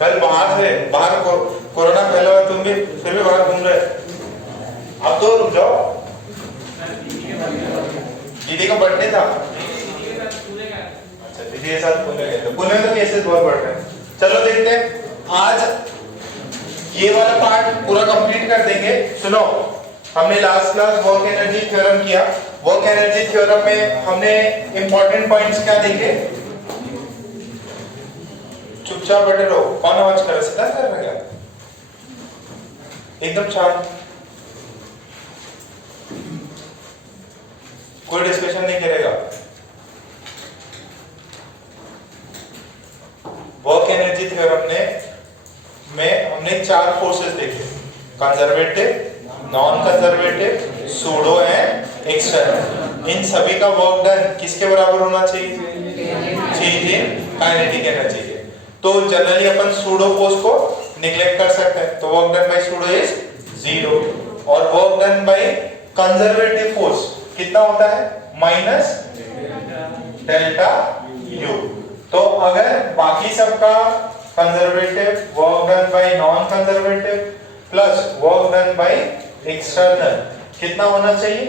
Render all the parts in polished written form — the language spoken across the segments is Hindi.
कल बाहर कोरोना फैला हुआ, तुम भी फिर भी बाहर घूम रहे। अब तो रुक जाओ, दीदी का बर्थडे था। अच्छा, दीदी के साथ पुणे गए थे। पुणे में तो केसेस बहुत बढ़ रहे हैं। चलो देखते हैं, आज ये वाला पार्ट पूरा कंप्लीट कर देंगे। सुनो, हमने last class work energy theorem किया। वर्क एनर्जी थ्योरम में हमने इंपॉर्टेंट पॉइंट्स क्या देखे? चुपचाप बैठे रहो। कौन आवाज कर रहा है? सिद्धार्थ कर रहा है क्या? एकदम शांत, कोई डिस्कशन नहीं करेगा। वर्क एनर्जी थ्योरम में हमने 4 फोर्सेस देखे, conservative, non conservative, pseudo and external. इन सभी का वर्क डन किसके बराबर होना चाहिए? चेंज इन काइनेटिक एनर्जी के। तो जनरली अपन सूडो फोर्स को निग्लेक्ट कर सकते हैं, तो work done by pseudo is 0, और work done by conservative force कितना होता है? Minus delta U. तो अगर बाकी सबका conservative work done by non conservative plus work done by external कितना होना चाहिए?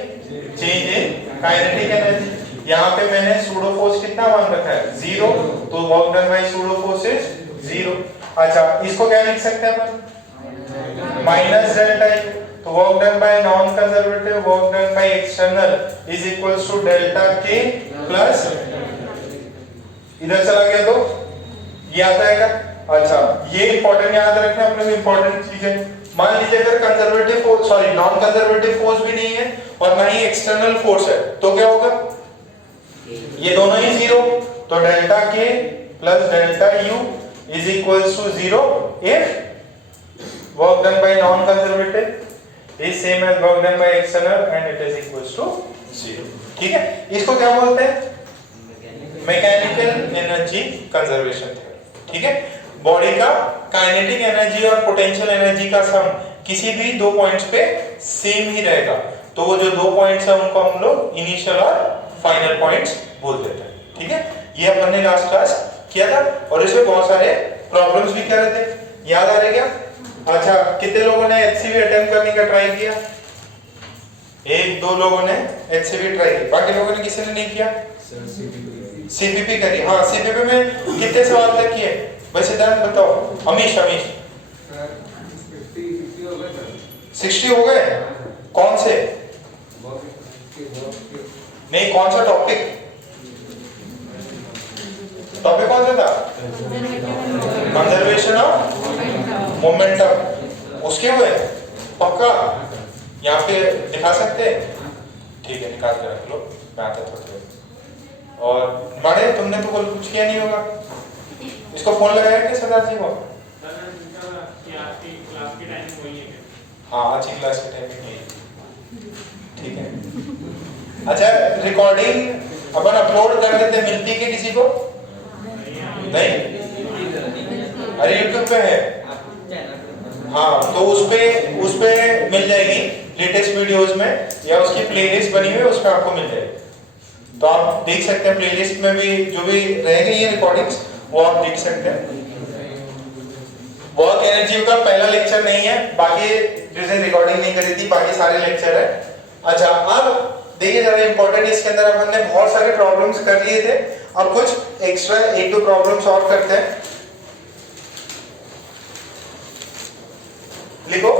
Change in kinetic energy. यहाँ पे मैंने सूडो फोर्स कितना मान रखा है? 0, तो work done by pseudo force is 0। अच्छा, इसको क्या लिख सकते हैं अपन? Minus delta U. तो work done by non conservative work done by external is equals to delta K plus, इधर चला गया तो ये आ जाएगा। अच्छा, ये इंपॉर्टेंट याद रखना, अपने इंपॉर्टेंट चीजें। मान लीजिए अगर conservative force, sorry non conservative force भी नहीं है और ना ही एक्सटर्नल फोर्स है, तो क्या होगा? ये दोनों ही 0, तो delta K plus delta U is equals to 0 if work done by non conservative is same as work done by external and it is equals to 0। ठीक है, इसको क्या बोलते हैं? Mechanical energy conservation theorem. ठीक है, बॉडी का काइनेटिक एनर्जी और पोटेंशियल एनर्जी का सम किसी भी 2 पॉइंट्स पे सेम ही रहेगा, तो वो जो 2 पॉइंट्स है उनको हम लोग इनिशियल और फाइनल पॉइंट्स बोल देते हैं। ठीक है, ये अपन ने लास्ट क्लास किया था और इसमें बहुत सारे प्रॉब्लम्स भी कर रहे थे, याद आ रहे क्या? अच्छा, कितने लोगों ने एचसीवी अटेम्प्ट करने का ट्राई किया? 1-2 लोगों ने एचसीवी ट्राई किया, बाकी लोगों ने किसी ने नहीं किया? सीपीपी करी। हाँ, सीपीपी में कितने सवाल तक किए भाई? सिद्धांत बताओ। अमीश 60 हो गए। कौन से? नहीं, कौन सा टॉपिक कौन सा था? कंजर्वेशन ऑफ मोमेंटम, उसके हुए पक्का? यहाँ पे दिखा सकते हैं? ठीक है, निकाल के रख लो, मैं आता थोड़ी देर। और बड़े तुमने तो कुछ किया नहीं होगा, इसको फोन लगाया क्या सरदार जी को? हाँ, आज की क्लास की टाइमिंग नहीं है। ठीक है, अच्छा, रिकॉर्डिंग अपन अपलोड कर देते, मिलती है किसी को? नहीं? अरे यूट्यूब पे है। हाँ, तो उस पे मिल जाएगी लेटेस्ट वीडियोस में, या उसकी प्लेलिस्ट बनी हुई है उसमें आपको मिल जाएगी, तो आप देख सकते हैं। प्लेलिस्ट में भी जो भी रह गई है रिकॉर्डिंग्स वो आप देख सकते हैं। वर्क एनर्जी का पहला लेक्चर नहीं है, बाकी जिसे रिकॉर्डिंग नहीं करी थी बाकी सारे लेक्चर है। अच्छा, अब देखिए जरा इंपॉर्टेंट, इसके अंदर अपन ने बहुत सारे प्रॉब्लम्स कर लिए थे, अब कुछ एक्स्ट्रा 1-2 प्रॉब्लम सॉल्व करते हैं। लिखो,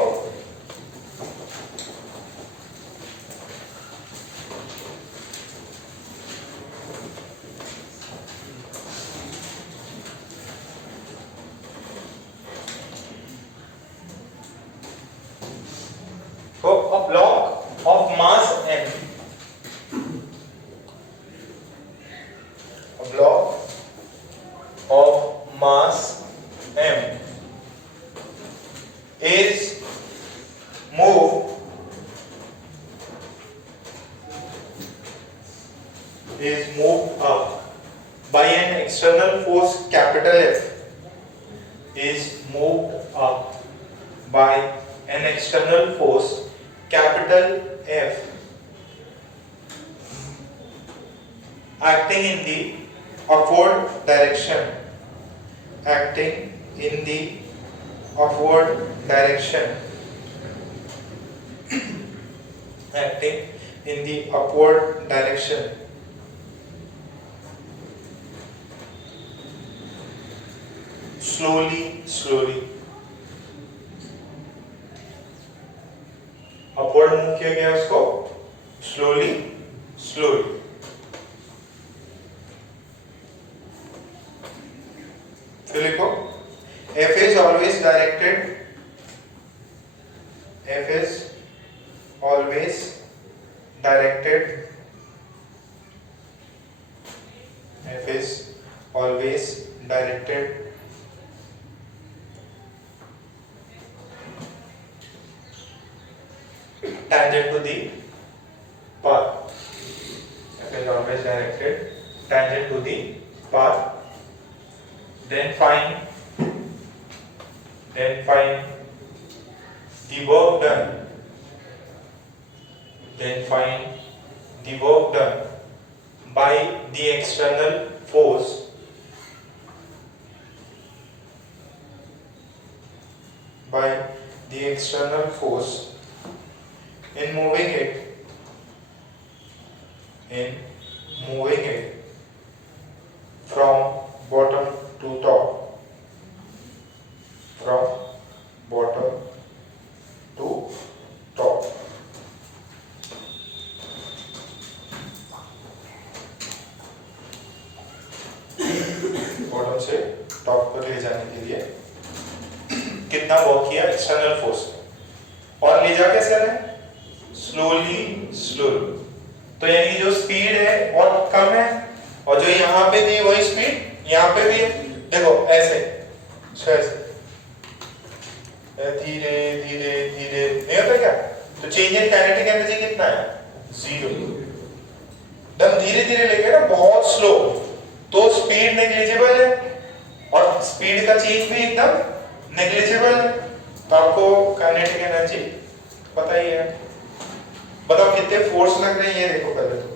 so a block of mass m, a block of mass m is moved up by an external force capital F, is moved up by an external force capital F acting in the upward direction, acting in the upward direction, acting in the upward direction, slowly upward move किया गया उसको स्लोली फिर लिखो F is always directed tangent to the path. F is always directed tangent to the path. Then find the work done. By the external force in moving it from bottom to top. Bottom से टॉप पर ले जाने के लिए कितना वर्क किया एक्सटर्नल फोर्स और ले जा कैसे रहे स्लोली तो यानी जो स्पीड है बहुत कम है और जो यहाँ पे थी वही स्पीड यहाँ पे भी है देखो ऐसे धीरे नहीं होता क्या तो चेंज इन काइनेटिक एनर्जी कितना है 0 एकदम धीरे लेके ना बहुत स्लो तो स्पीड नेग्लिजिबल है और स्पीड का चेंज भी एकदम नेग्लिजिबल है तो आपको काइनेटिक एनर्जी पता ही है बताओ कितने फोर्स लग रहे हैं ये देखो पहले तो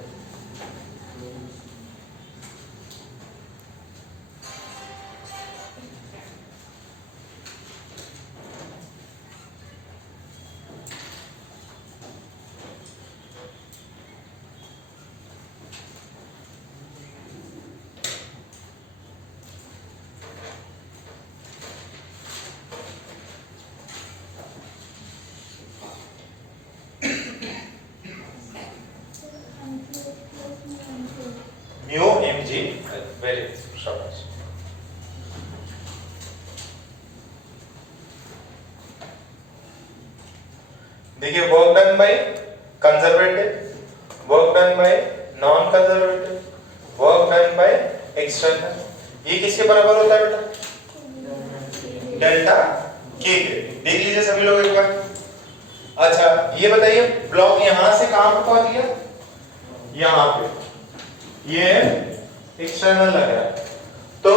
mu mg very short. देखिए work done by conservative, work done by non conservative, work done by external, ये किसके बराबर होता है बेटा डेल्टा के। देख लीजिए सभी लोग एक बार। अच्छा ये बताइए ब्लॉक यहां से कहां पर पहुंच गया यहां पे, ये एक्सटर्नल लग रहा है तो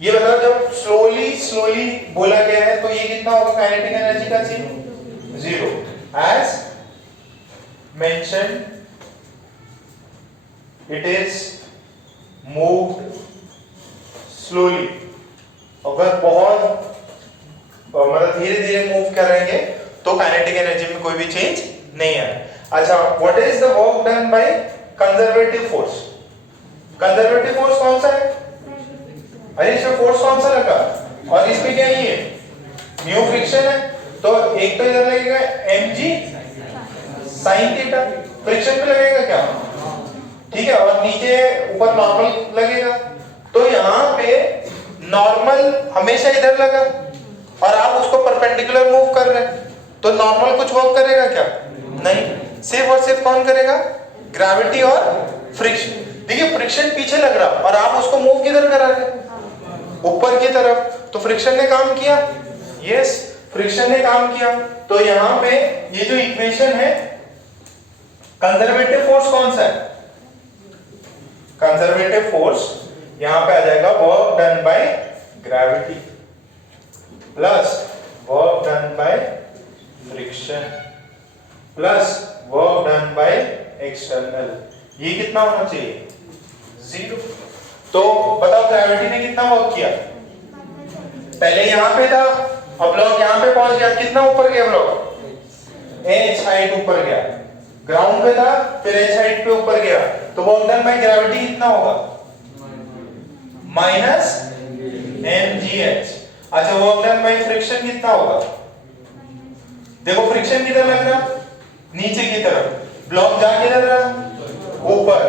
ये बताओ जब स्लोली बोला गया है तो ये कितना होगा काइनेटिक एनर्जी का change 0 as mentioned it is moved slowly। अगर बहुत मतलब धीरे मूव करेंगे तो काइनेटिक एनर्जी में कोई भी चेंज नहीं है। अच्छा what is the work done by conservative force? Conservative force कौन सा है? अरे इसमें फोर्स कौन सा लगा और इसमें क्या ये म्यू फ्रिक्शन है तो एक तो इधर लगेगा mg sin थीटा फ्रिक्शन पे लगेगा क्या ठीक है और नीचे ऊपर नॉर्मल लगेगा तो यहाँ पे नॉर्मल हमेशा इधर लगा और आप उसको परपेंडिकुलर मूव कर रहे हैं तो नॉर्मल कुछ वर्क करेगा क्या नहीं, सिर्फ और सिर्फ कौन करेगा ग्रेविटी और फ्रिक्शन। देखिए फ्रिक्शन पीछे लग रहा और आप उसको मूव किधर करा रहे ऊपर की तरफ तो फ्रिक्शन ने काम किया। यस फ्रिक्शन ने काम किया तो यहाँ पे ये जो इक्वेशन है कंजर्वेटिव फोर्स कौन सा है? कंजर्वेटिव फोर्स यहाँ पे आ जाएगा work done by gravity plus work done by friction plus work done by external. ये कितना होना चाहिए 0। तो बताओ ग्रेविटी ने कितना वर्क किया पहले यहाँ पे था, अब ब्लॉक यहाँ पे पहुंच गया, कितना ऊपर गया ब्लॉक, h हाइट ऊपर गया, ग्राउंड पे था फिर h हाइट पे ऊपर गया, तो वर्क डन बाय ग्रेविटी कितना होगा, माइनस mgh। अच्छा वर्क डन बाय फ्रिक्शन कितना होगा, देखो फ्रिक्शन किधर लग रहा, नीचे की तरफ, ब्लॉक जा किधर रहा, ऊपर।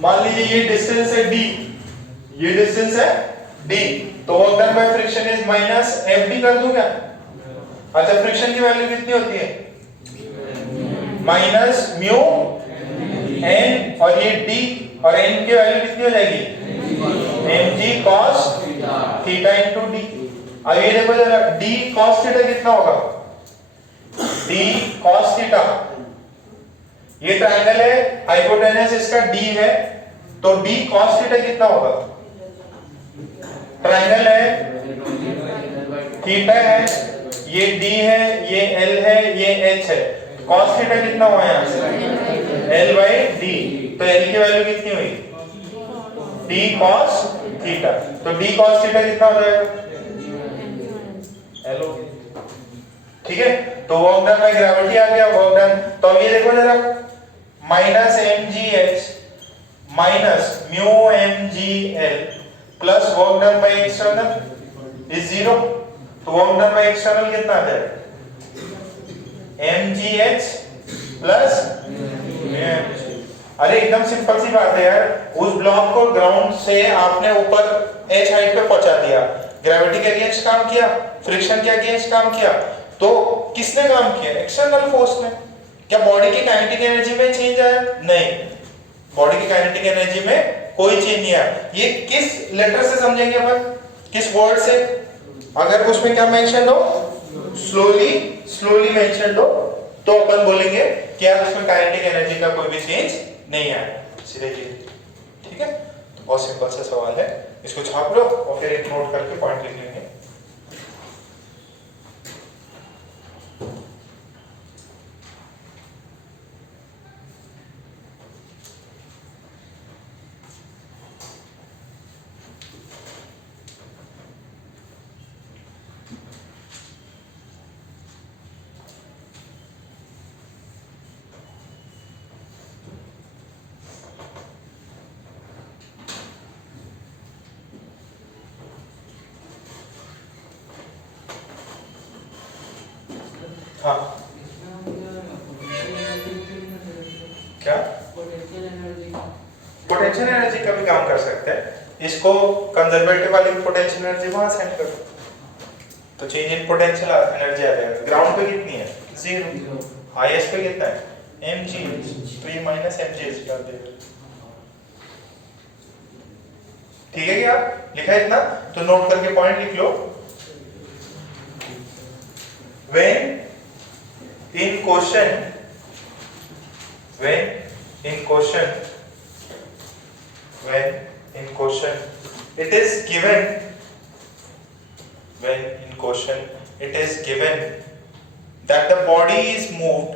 मान लीजिए ये डिस्टेंस है d, ये डिस्टेंस है d, तो work done by friction is minus md कर दूं क्या। अच्छा फ्रिक्शन की वैल्यू कितनी होती है, माइनस म्यू n, और ये d और n की वैल्यू कितनी हो जाएगी, mg cos theta into d। अब ये देखो जरा d cos थीटा कितना होगा, d cos थीटा, ये ट्रायंगल है, हाइपोटेनस इसका d है, तो d cos थीटा कितना होगा, ट्रायंगल है, थीटा है, ये d है, ये l है, ये h है, cos थीटा कितना हुआ यहाँ से, l by d, तो l की वैल्यू कितनी हुई, d cos थीटा, तो d cos थीटा कितना हो जाएगा, l, ठीक है। तो वर्क डन बाय ग्रेविटी आ गया, वर्क डन। तो अब ये देखो जरा, minus mgh minus mu mgl plus work done by external is 0, तो वर्क डन बाय एक्सटर्नल कितना आ जाएगा, mgh प्लस mg। अरे एकदम सिंपल सी बात है यार, उस ब्लॉक को ग्राउंड से आपने ऊपर h हाइट पे पहुंचा दिया, ग्रेविटी के अगेंस्ट काम किया, फ्रिक्शन के अगेंस्ट काम किया, तो किसने काम किया, एक्सटर्नल फोर्स ने। क्या बॉडी की काइनेटिक एनर्जी में चेंज आया, नहीं, बॉडी की काइनेटिक एनर्जी में कोई चेंज नहीं आया। ये किस लेटर से समझेंगे अपन, किस वर्ड से, अगर उसमें क्या मेंशन हो, स्लोली, स्लोली मेंशन हो, तो अपन बोलेंगे कि यार उसमें काइनेटिक एनर्जी का कोई भी चेंज नहीं आया, सीधे ये, ठीक है। तो बहुत सिंपल सा सवाल है, इसको छाप लो और फिर एक नोट करके पॉइंट लिख लेंगे। हाँ क्या, पोटेंशियल एनर्जी का भी काम कर सकते हैं, इसको कंजर्वेटिव वाली पोटेंशियल एनर्जी वहां सेंड करो, तो चेंज इन पोटेंशियल एनर्जी आ जाएगा। ग्राउंड पे कितनी है, 0, हाईएस्ट पे कितना है, mg, तो ये माइनस mg कर देगा, ठीक है क्या, लिखा है इतना, तो नोट करके पॉइंट लिख लो। when in question it is given that the body is moved,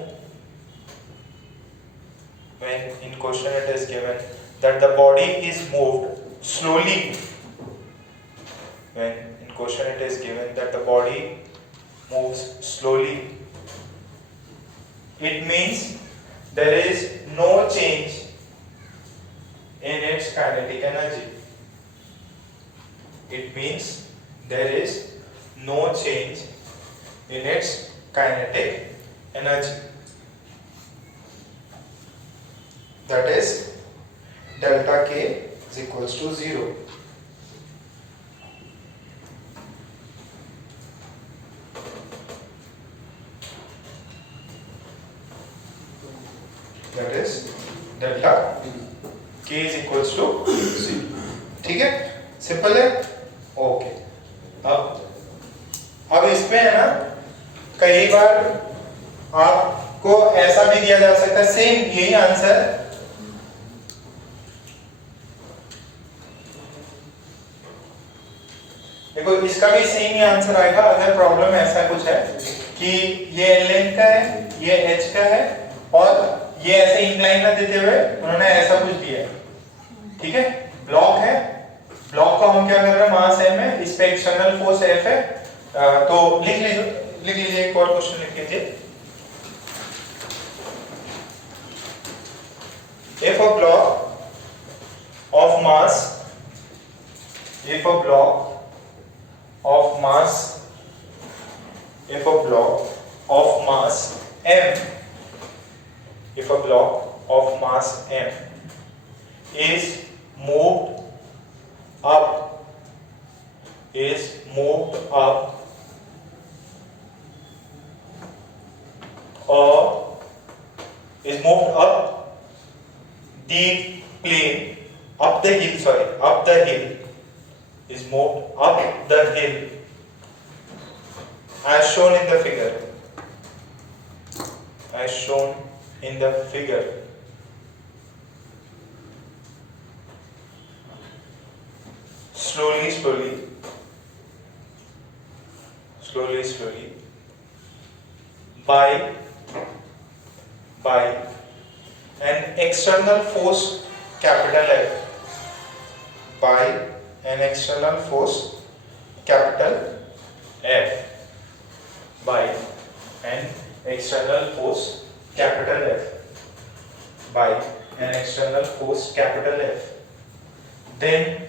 when in question it is given that the body is moved slowly, when in question it is given that the body moves slowly, it means there is no change in its kinetic energy. It means there is no change in its kinetic energy. That is delta K is equals to 0. That is delta K is equals to 0. ठीक है, सिंपल है, ओके। अब इसमें है ना, कई बार आपको ऐसा भी दिया जा सकता है, सेम यही आंसर, देखो इसका भी सेम ही आंसर आएगा अगर प्रॉब्लम ऐसा कुछ है कि ये लेंथ का है, ये h का है, और ये ऐसे इंक्लाइन ना देते हुए उन्होंने ऐसा कुछ दिया है, ठीक है, ब्लॉक है, ब्लॉक का हम क्या कर रहे हैं, मास m है, इस पे एक्सटर्नल फोर्स F है। तो लिख लीजिए एक और क्वेश्चन लिख लीजिए। If a block of mass, if a block of mass, if a block of mass m, if a block of mass m is moved up or is moved up the plane, up the hill, sorry, up the hill, is moved up the hill as shown in the figure, as shown in the figure. Slowly by an external force capital F, by an external force capital F, by an external force capital F, by an external force capital F, then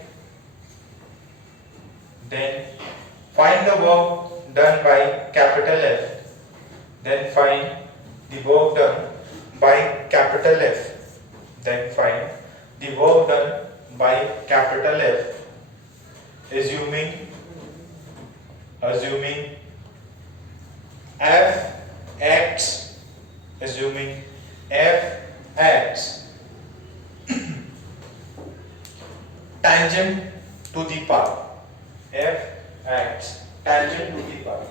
find the work done by capital F, then find the work done by capital F, then find the work done by capital F, assuming F acts tangent to the path, F acts tangent to the path.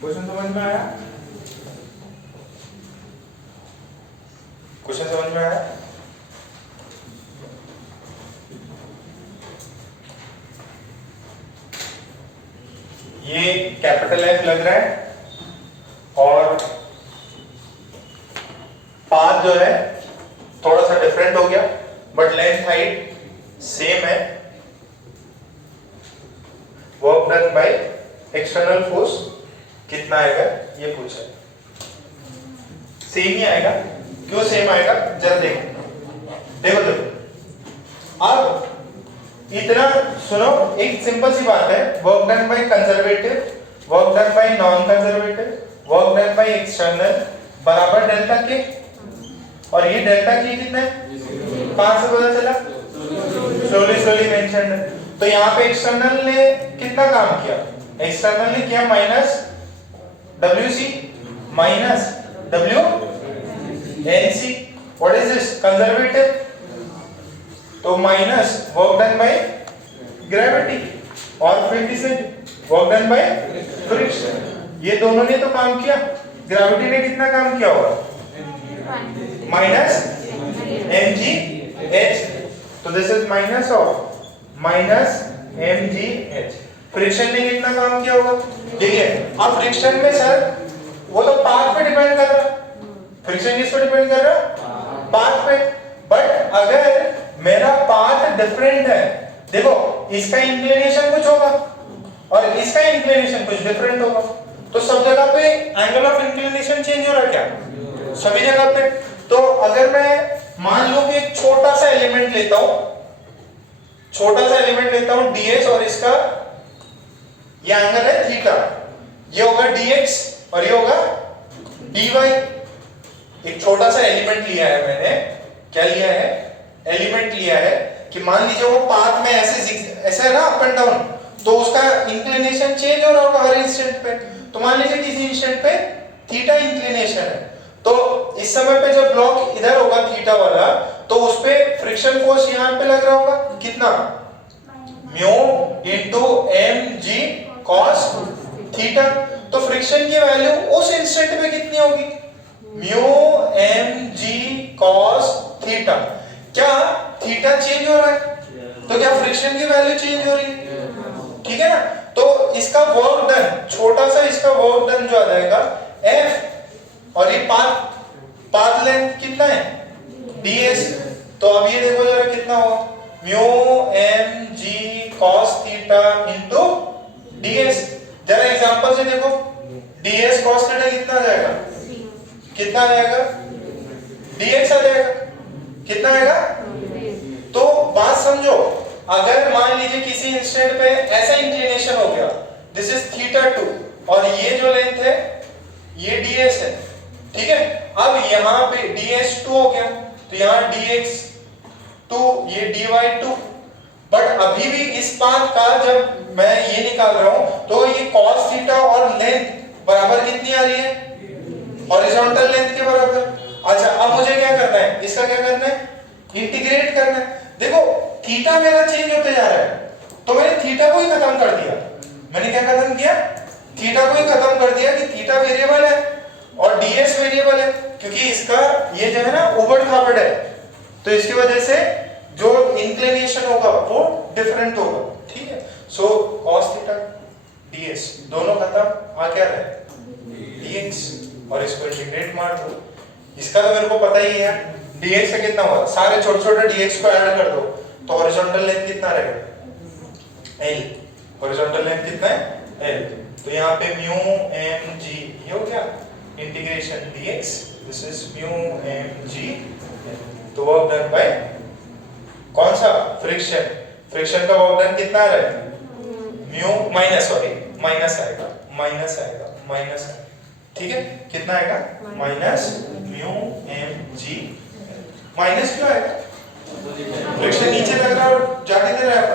Question समझ में आया? क्वेश्चन समझ में आया? ये कैपिटल F लग रहा है और पाथ जो है थोड़ा सा डिफरेंट हो गया, बट लेंथ हाइट सेम है। Work done by external force कितना आएगा ये पूछा है। सेम ही आएगा। क्यों सेम आएगा जरा देखो। अब इतना सुनो, एक सिंपल सी बात है, work done by conservative, work done by non conservative, work done by external बराबर डेल्टा के, और ये डेल्टा के कितना है, 5 से पता चला, स्लोली मेंशन है। तो यहाँ पे एक्सटर्नल ने कितना काम किया, एक्सटर्नल ने किया minus WC minus WNC. What is this? Conservative. तो minus work done by gravity और फिर किसने वर्क डन बाय फ्रिक्शन। ये दोनों ने तो काम किया, ग्रेविटी ने कितना काम किया होगा, माइनस mgh। तो this is minus of minus mgh। Friction ने कितना काम किया होगा, देखिए। अब फ्रिक्शन में सर वो तो पाथ पे डिपेंड कर रहा है, फ्रिक्शन किस पे डिपेंड कर रहा है, पाथ पे। बट अगर मेरा पाथ डिफरेंट है, देखो इसका इंक्लिनेशन कुछ होगा और इसका इंक्लिनेशन कुछ डिफरेंट होगा, तो सब जगह पे एंगल ऑफ इंक्लिनेशन चेंज हो रहा है क्या, सभी जगह पे। तो अगर मैं मान लो कि एक छोटा सा एलिमेंट लेता हूं ds, और इसका ये एंगल है थीटा, ये होगा dx और ये होगा dy। एक छोटा सा एलिमेंट लिया है मैंने, क्या लिया है, एलिमेंट लिया है कि मान लीजिए वो पाथ में ऐसे है ना, अप एंड डाउन, तो उसका इंक्लिनेशन चेंज हो रहा होगा हर इंस्टेंट पे। तो मान लीजिए किसी इंस्टेंट पे थीटा इंक्लिनेशन है, तो इस समय पे जब ब्लॉक इधर होगा थीटा वाला, तो उस पे फ्रिक्शन फोर्स यहाँ पे लग रहा होगा कितना, mu into m g cos theta. तो फ्रिक्शन की वैल्यू उस इंस्टेंट पे कितनी होगी, mu m g cos theta. क्या थीटा चेंज हो रहा है, तो क्या फ्रिक्शन की वैल्यू चेंज हो रही है, ठीक है ना। तो इसका वर्क डन, छोटा सा इसका वर्क डन जो आ जाएगा एफ, और ये पाथ लेंथ कितना है ds। तो अब ये देखो जरा कितना होगा, mu m g cos theta into ds। जरा एग्जांपल से देखो, ds कॉस थीटा कितना आ जाएगा, कितना आ जाएगा, dx आ जाएगा, कितना आएगा। तो बात समझो, अगर मान लीजिए किसी इंस्टेंट पे ऐसा इंक्लिनेशन हो गया, दिस इज थीटा 2 और ये जो लेंथ है ये ds है, ठीक है। अब यहाँ पे ds2 हो गया, तो यहाँ dx2, ये dy2। बट अभी भी इस पाथ का जब मैं ये निकाल रहा हूं तो ये cos थीटा और लेंथ बराबर कितनी आ रही है, हॉरिजॉन्टल लेंथ के बराबर। अच्छा अब मुझे क्या करना है, इसका क्या करना है, इंटीग्रेट करना है। देखो थीटा मेरा चेंज होते जा रहा है, तो मैंने थीटा को ही खत्म कर दिया। मैंने क्या खत्म किया, थीटा को ही खत्म कर दिया कि थीटा वेरिएबल है और ds वेरिएबल है, क्योंकि इसका ये जो है ना उबड़ खाबड़ है, तो इसकी वजह से जो इंक्लिनेशन होगा वो डिफरेंट होगा, ठीक है। सो cos थीटा ds दोनों खत्म, आ क्या रहा है dx, और इसको इंटीग्रेट मार दो। इसका तो मेरे को पता ही है dx से कितना होगा, सारे छोटे छोटे dx को ऐड कर दो, तो हॉरिजॉन्टल लेंथ कितना रहेगा l, हॉरिजॉन्टल लेंथ कितना है l। तो यहाँ पे म्यू एम जी ये हो गया integration dx, this is mu m g. तो वर्क डन बाय कौन सा, फ्रिक्शन। फ्रिक्शन का वर्क डन कितना आ रहा है, म्यू माइनस, सॉरी माइनस आएगा, माइनस आएगा, माइनस, ठीक है। कितना आएगा, minus mu m g. Minus क्यों आएगा, फ्रिक्शन नीचे लग रहा है और जाने दे रहा है,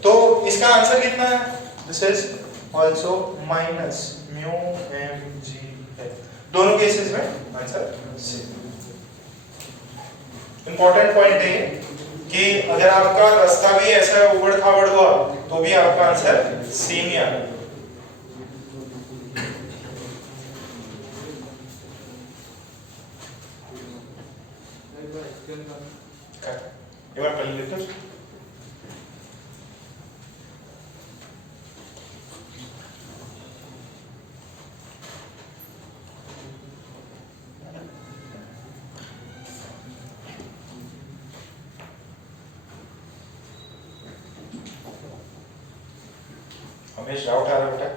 तो इसका आंसर कितना है, this is also minus mu m g. दोनों केसेस में आंसर सेम। इंपॉर्टेंट पॉइंट है कि अगर आपका रास्ता भी ऐसा उबड़ खाबड़ हुआ तो भी आपका आंसर सेम ही आएगा। एक बार पढ़ लेते हैं। हमेश डाउट आ रहा है बेटा,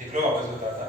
लिख लो वापस बताता।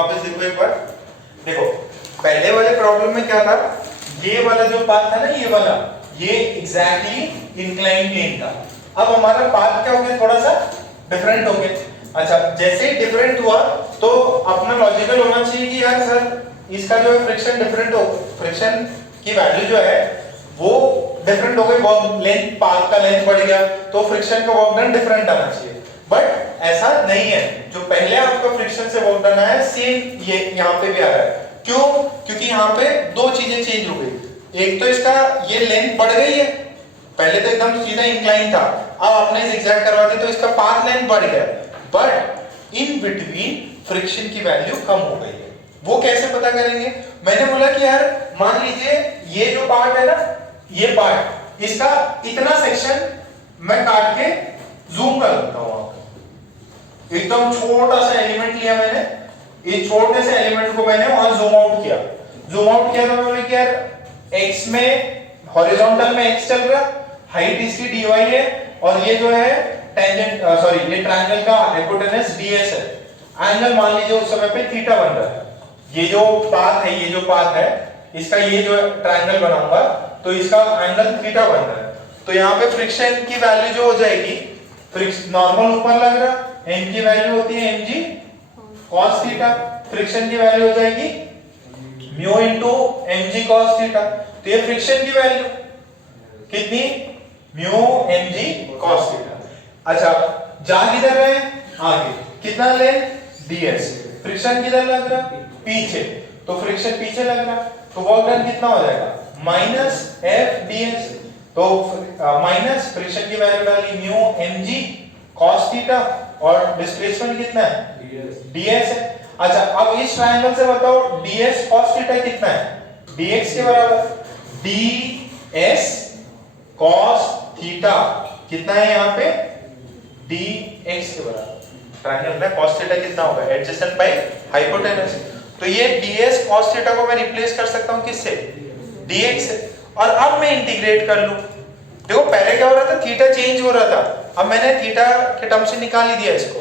वापस देखो एक बार, देखो पहले वाले प्रॉब्लम में क्या था, ये वाला जो पाथ था ना, ये वाला, ये एग्जैक्टली इंक्लाइन प्लेन था। अब हमारा पाथ क्या हो गया, थोड़ा सा डिफरेंट हो गया। अच्छा, जैसे ही डिफरेंट हुआ तो अपना लॉजिकल होना चाहिए कि यार सर इसका जो है फ्रिक्शन डिफरेंट हो, फ्रिक्शन की वैल्यू जो है वो डिफरेंट हो गई, वर्क लेंथ, पाथ का लेंथ बढ़ गया, तो फ्रिक्शन का वर्क डन डिफरेंट आना चाहिए। बट ऐसा नहीं है, जो पहले आपका फ्रिक्शन से वर्क डन आया सेम ये यहाँ पे भी आ रहा है। क्यों? क्योंकि यहाँ पे दो चीजें चेंज हो गई। एक तो इसका ये लेंथ बढ़ गई है, पहले तो एकदम सीधा इंक्लाइन था, अब आपने zigzag करवा दी तो इसका पाथ लेंथ बढ़ गया, बट इन बिटवीन फ्रिक्शन की वैल्यू कम हो गई है। वो कैसे पता करेंगे? मैंने बोला कि यार मान लीजिए ये जो पार्ट है ना, ये पार्ट, इसका इतना सेक्शन मैं काट के जूम कर लेता हूं। एकदम छोटा सा एलिमेंट लिया मैंने, इस छोटे से एलिमेंट को मैंने वहां जूम आउट किया। जूम आउट किया तो मैंने क्या, x में हॉरिजॉन्टल में x चल रहा, हाइट इसकी dy है, और ये जो है टेंजेंट सॉरी ये ट्रायंगल का हाइपोटेनस ds है। एंगल मान लीजिए उस समय पे थीटा बन रहा है। ये जो पाथ है, ये जो पाथ है, इसका ये जो ट्रायंगल बनाऊंगा तो इसका एंगल थीटा बन रहा है। तो यहाँ पे फ्रिक्शन की वैल्यू जो हो जाएगी, नॉर्मल ऊपर लग रहा, m की वैल्यू होती है mg cos थीटा, फ्रिक्शन की वैल्यू हो जाएगी mu into mg cos theta. तो ये फ्रिक्शन की वैल्यू कितनी, म्यू mg cos थीटा। अच्छा, जा किधर रहे हैं, आगे, कितना लेंथ ds, फ्रिक्शन किधर लग रहा, पीछे, तो फ्रिक्शन पीछे लग रहा, तो वर्क डन कितना हो जाएगा, माइनस f ds। तो माइनस फ्रिक्शन की वैल्यू डाली म्यू mg cos थीटा, और डिस्प्लेसमेंट कितना है, ds है। अच्छा, अब इस ट्रायंगल से बताओ ds cos थीटा कितना है, dx के बराबर, ds cos थीटा कितना है यहाँ पे, dx के बराबर। ट्रायंगल में cos थीटा कितना होगा, एडजेसेंट बाय हाइपोटेनस। तो ये ds cos थीटा को मैं रिप्लेस कर सकता हूँ किससे, dx से। और अब मैं इंटीग्रेट कर लूं, देखो पहले क्या हो रहा था, थीटा चेंज हो रहा था, अब मैंने थीटा के टर्म से निकाल ही दिया इसको,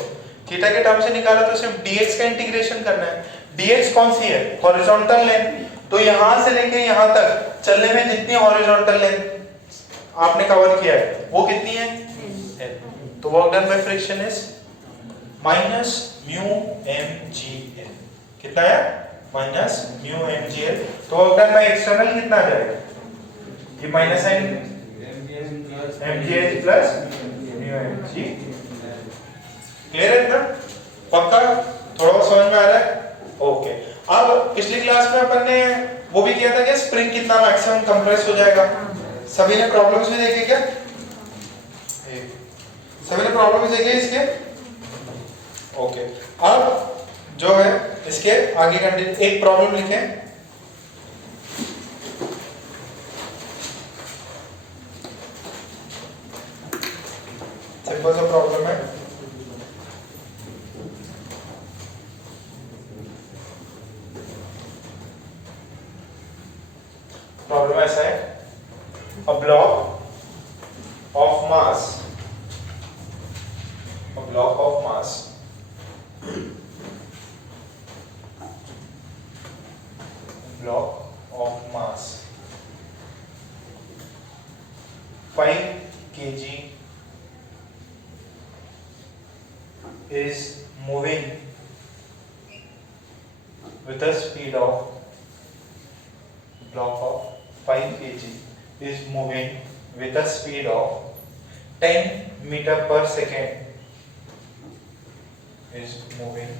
थीटा के टर्म से निकाला तो सिर्फ dx का इंटीग्रेशन करना है। dx कौन सी है, हॉरिजॉन्टल लेंथ, तो यहां से लेके यहां तक चलने में जितनी हॉरिजॉन्टल लेंथ आपने कवर किया है वो कितनी है, तो work done by friction is minus mu mgl। कितना है, माइनस म्यू mgl। तो वर्क डन बाय एक्सटर्नल कितना आ जाएगा, ये minus sine mgh plus mu mg। Clear है ना, पक्का, थोड़ा समझ में आ रहा है, ओके। अब पिछली क्लास में अपन ने वो भी किया था कि स्प्रिंग कितना मैक्सिमम कंप्रेस हो जाएगा, सभी ने प्रॉब्लम्स भी देखे क्या, सभी ने प्रॉब्लम्स देखे इसके, ओके। अब जो है इसके आगे कंटिन्यू, एक प्रॉब्लम लिखें, सिंपल सा प्रॉब्लम है। प्रॉब्लम ऐसा है, a block of mass, a block of mass block of mass 5 kg is moving with a speed of, block of 5 kg is moving with a speed of 10 meter per second, is moving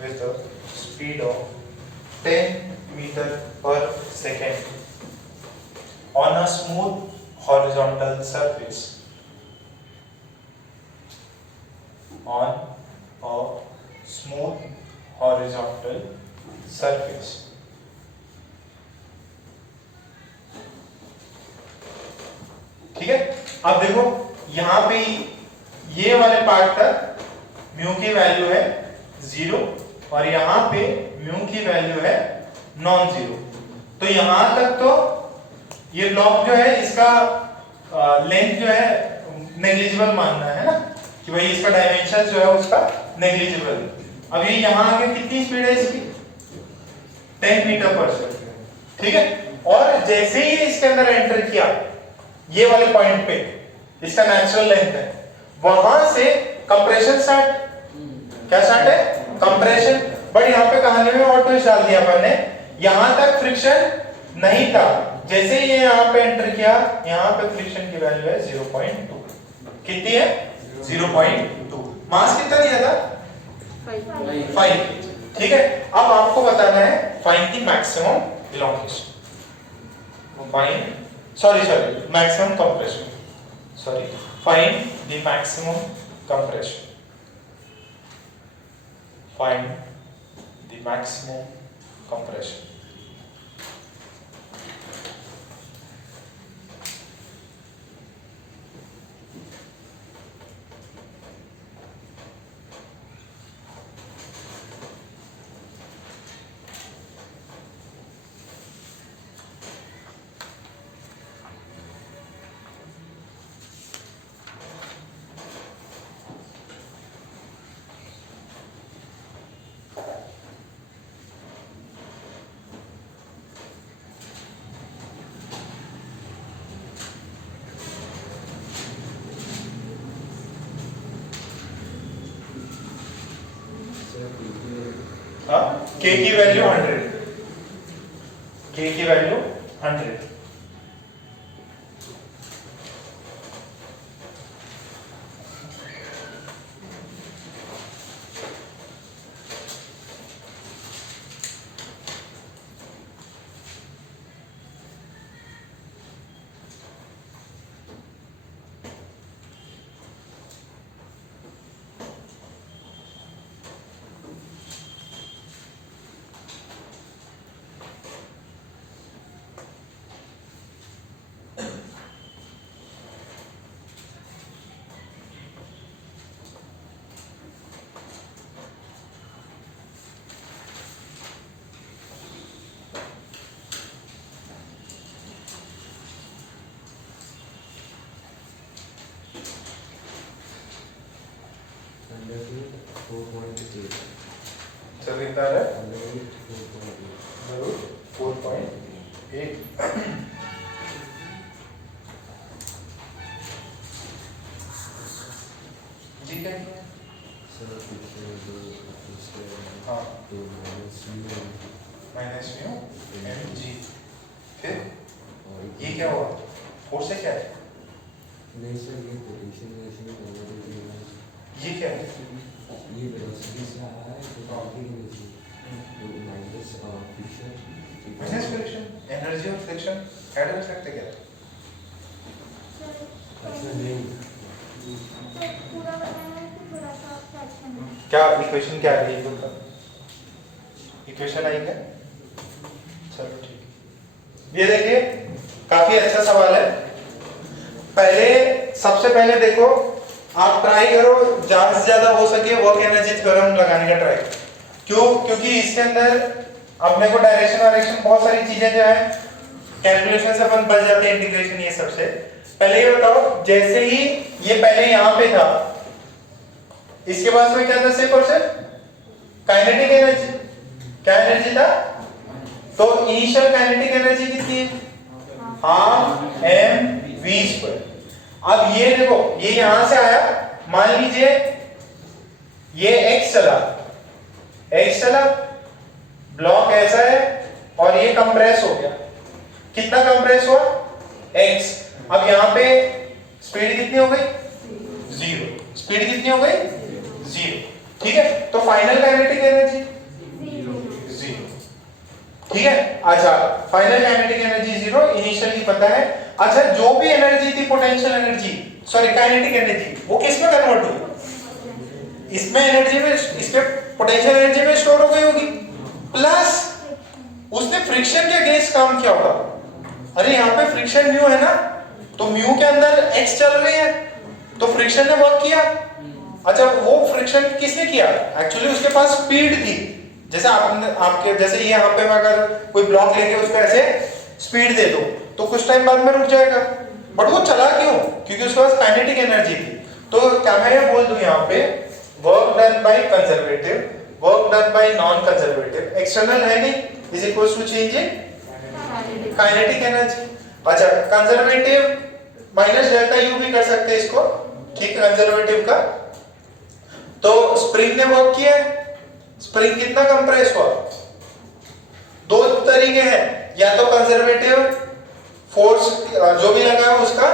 with a speed of 10 meter per second on a smooth horizontal surface, on a smooth horizontal surface। ठीक है, अब देखो यहां पे ये वाले पार्ट तक म्यू की वैल्यू है 0 और यहां पे म्यू की वैल्यू है नॉन जीरो। तो यहां तक तो ये ब्लॉक जो है इसका लेंथ जो है नेग्लिजिबल मानना है ना, कि भाई इसका डायमेंशन जो है उसका नेग्लिजिबल। अब ये यहां आगे कितनी स्पीड है इसकी 10 मीटर पर सेकंड, ठीक है। और जैसे ही इसके अंदर एंटर किया ये वाले पॉइंट पे, इसका नेचुरल लेंथ है, वहां से कंप्रेशन स्टार्ट, क्या स्टार्ट है कंप्रेशन। बट यहाँ पे कहानी में और ट्विस्ट डाल दिया अपन ने, यहां तक फ्रिक्शन नहीं था, जैसे ये यहाँ पे एंटर किया यहाँ पे फ्रिक्शन की वैल्यू है 0.2, कितनी है 0.2। मास कितना दिया था 5, ठीक है। अब आपको बताना है find the maximum elongation, maximum compression, find the maximum compression, find the maximum compression. K की वैल्यू 100, K की वैल्यू 100। चल कितना है 4.8। जी क्या है हाँ माइनस म्यू एम जी, फिर ये क्या हुआ फोर्स है क्या है ये क्या है ये वेलोसिटी से आ रहा है तो minus friction, minus friction, energy और फ्रिक्शन ऐड कर सकते क्या ऐसा नहीं क्या इक्वेशन क्या है ये बता, इक्वेशन आई क्या, चलो ठीक। ये देखिए काफी अच्छा सवाल है। सबसे पहले देखो आप ट्राई करो ज्यादा से ज्यादा हो सके वर्क एनर्जी थ्योरम लगाने का ट्राई, क्यों, क्योंकि इसके अंदर अपने को डायरेक्शन वायरेक्शन बहुत सारी चीजें जो है कैलकुलेशन से अपन बच जाते हैं, इंटीग्रेशन ये सबसे। पहले ये बताओ जैसे ही ये पहले यहाँ पे था, इसके पास में क्या था सिर्फ और सिर्फ काइनेटिक एनर्जी, क्या एनर्जी था, तो इनिशियल काइनेटिक एनर्जी कितनी है हाफ एम वी स्क्वायर। अब ये देखो ये यहां से आया, मान लीजिए ये x चला, ब्लॉक ऐसा है और ये कंप्रेस हो गया, कितना कंप्रेस हुआ x। अब यहां पे स्पीड कितनी हो गई 0, स्पीड कितनी हो गई 0, ठीक है। तो फाइनल काइनेटिक एनर्जी 0, ठीक है। अच्छा फाइनल काइनेटिक एनर्जी 0, इनिशियल की पता है। अच्छा जो भी एनर्जी थी potential energy, sorry kinetic energy, वो किस में कन्वर्ट हुई, इसमें एनर्जी में, इसके पोटेंशियल एनर्जी में स्टोर हो गई होगी, प्लस उसने फ्रिक्शन के अगेंस्ट काम किया होगा। अरे यहाँ पे फ्रिक्शन म्यू है ना, तो म्यू के अंदर एक्स चल रही है, तो फ्रिक्शन ने वर्क किया। अच्छा वो फ्रिक्शन किसने किया, एक्चुअली उसके पास स्पीड थी, जैसे आपके जैसे यहाँ पे अगर कोई ब्लॉक लेके उसको ऐसे स्पीड दे दो तो कुछ टाइम बाद में रुक जाएगा, बट वो चला क्यों, क्योंकि उसके पास काइनेटिक एनर्जी थी। तो क्या मैं ये बोल दूं यहाँ पे work done by conservative, work done by non conservative external है नहीं is equal to change in kinetic energy. अच्छा कंजर्वेटिव माइनस डेल्टा यू भी कर सकते हैं इसको, ठीक है कंजर्वेटिव का। तो स्प्रिंग ने वर्क किया, स्प्रिंग कितना कंप्रेस हुआ, दो तरीके हैं, या तो कंजर्वेटिव फोर्स जो भी लगा है उसका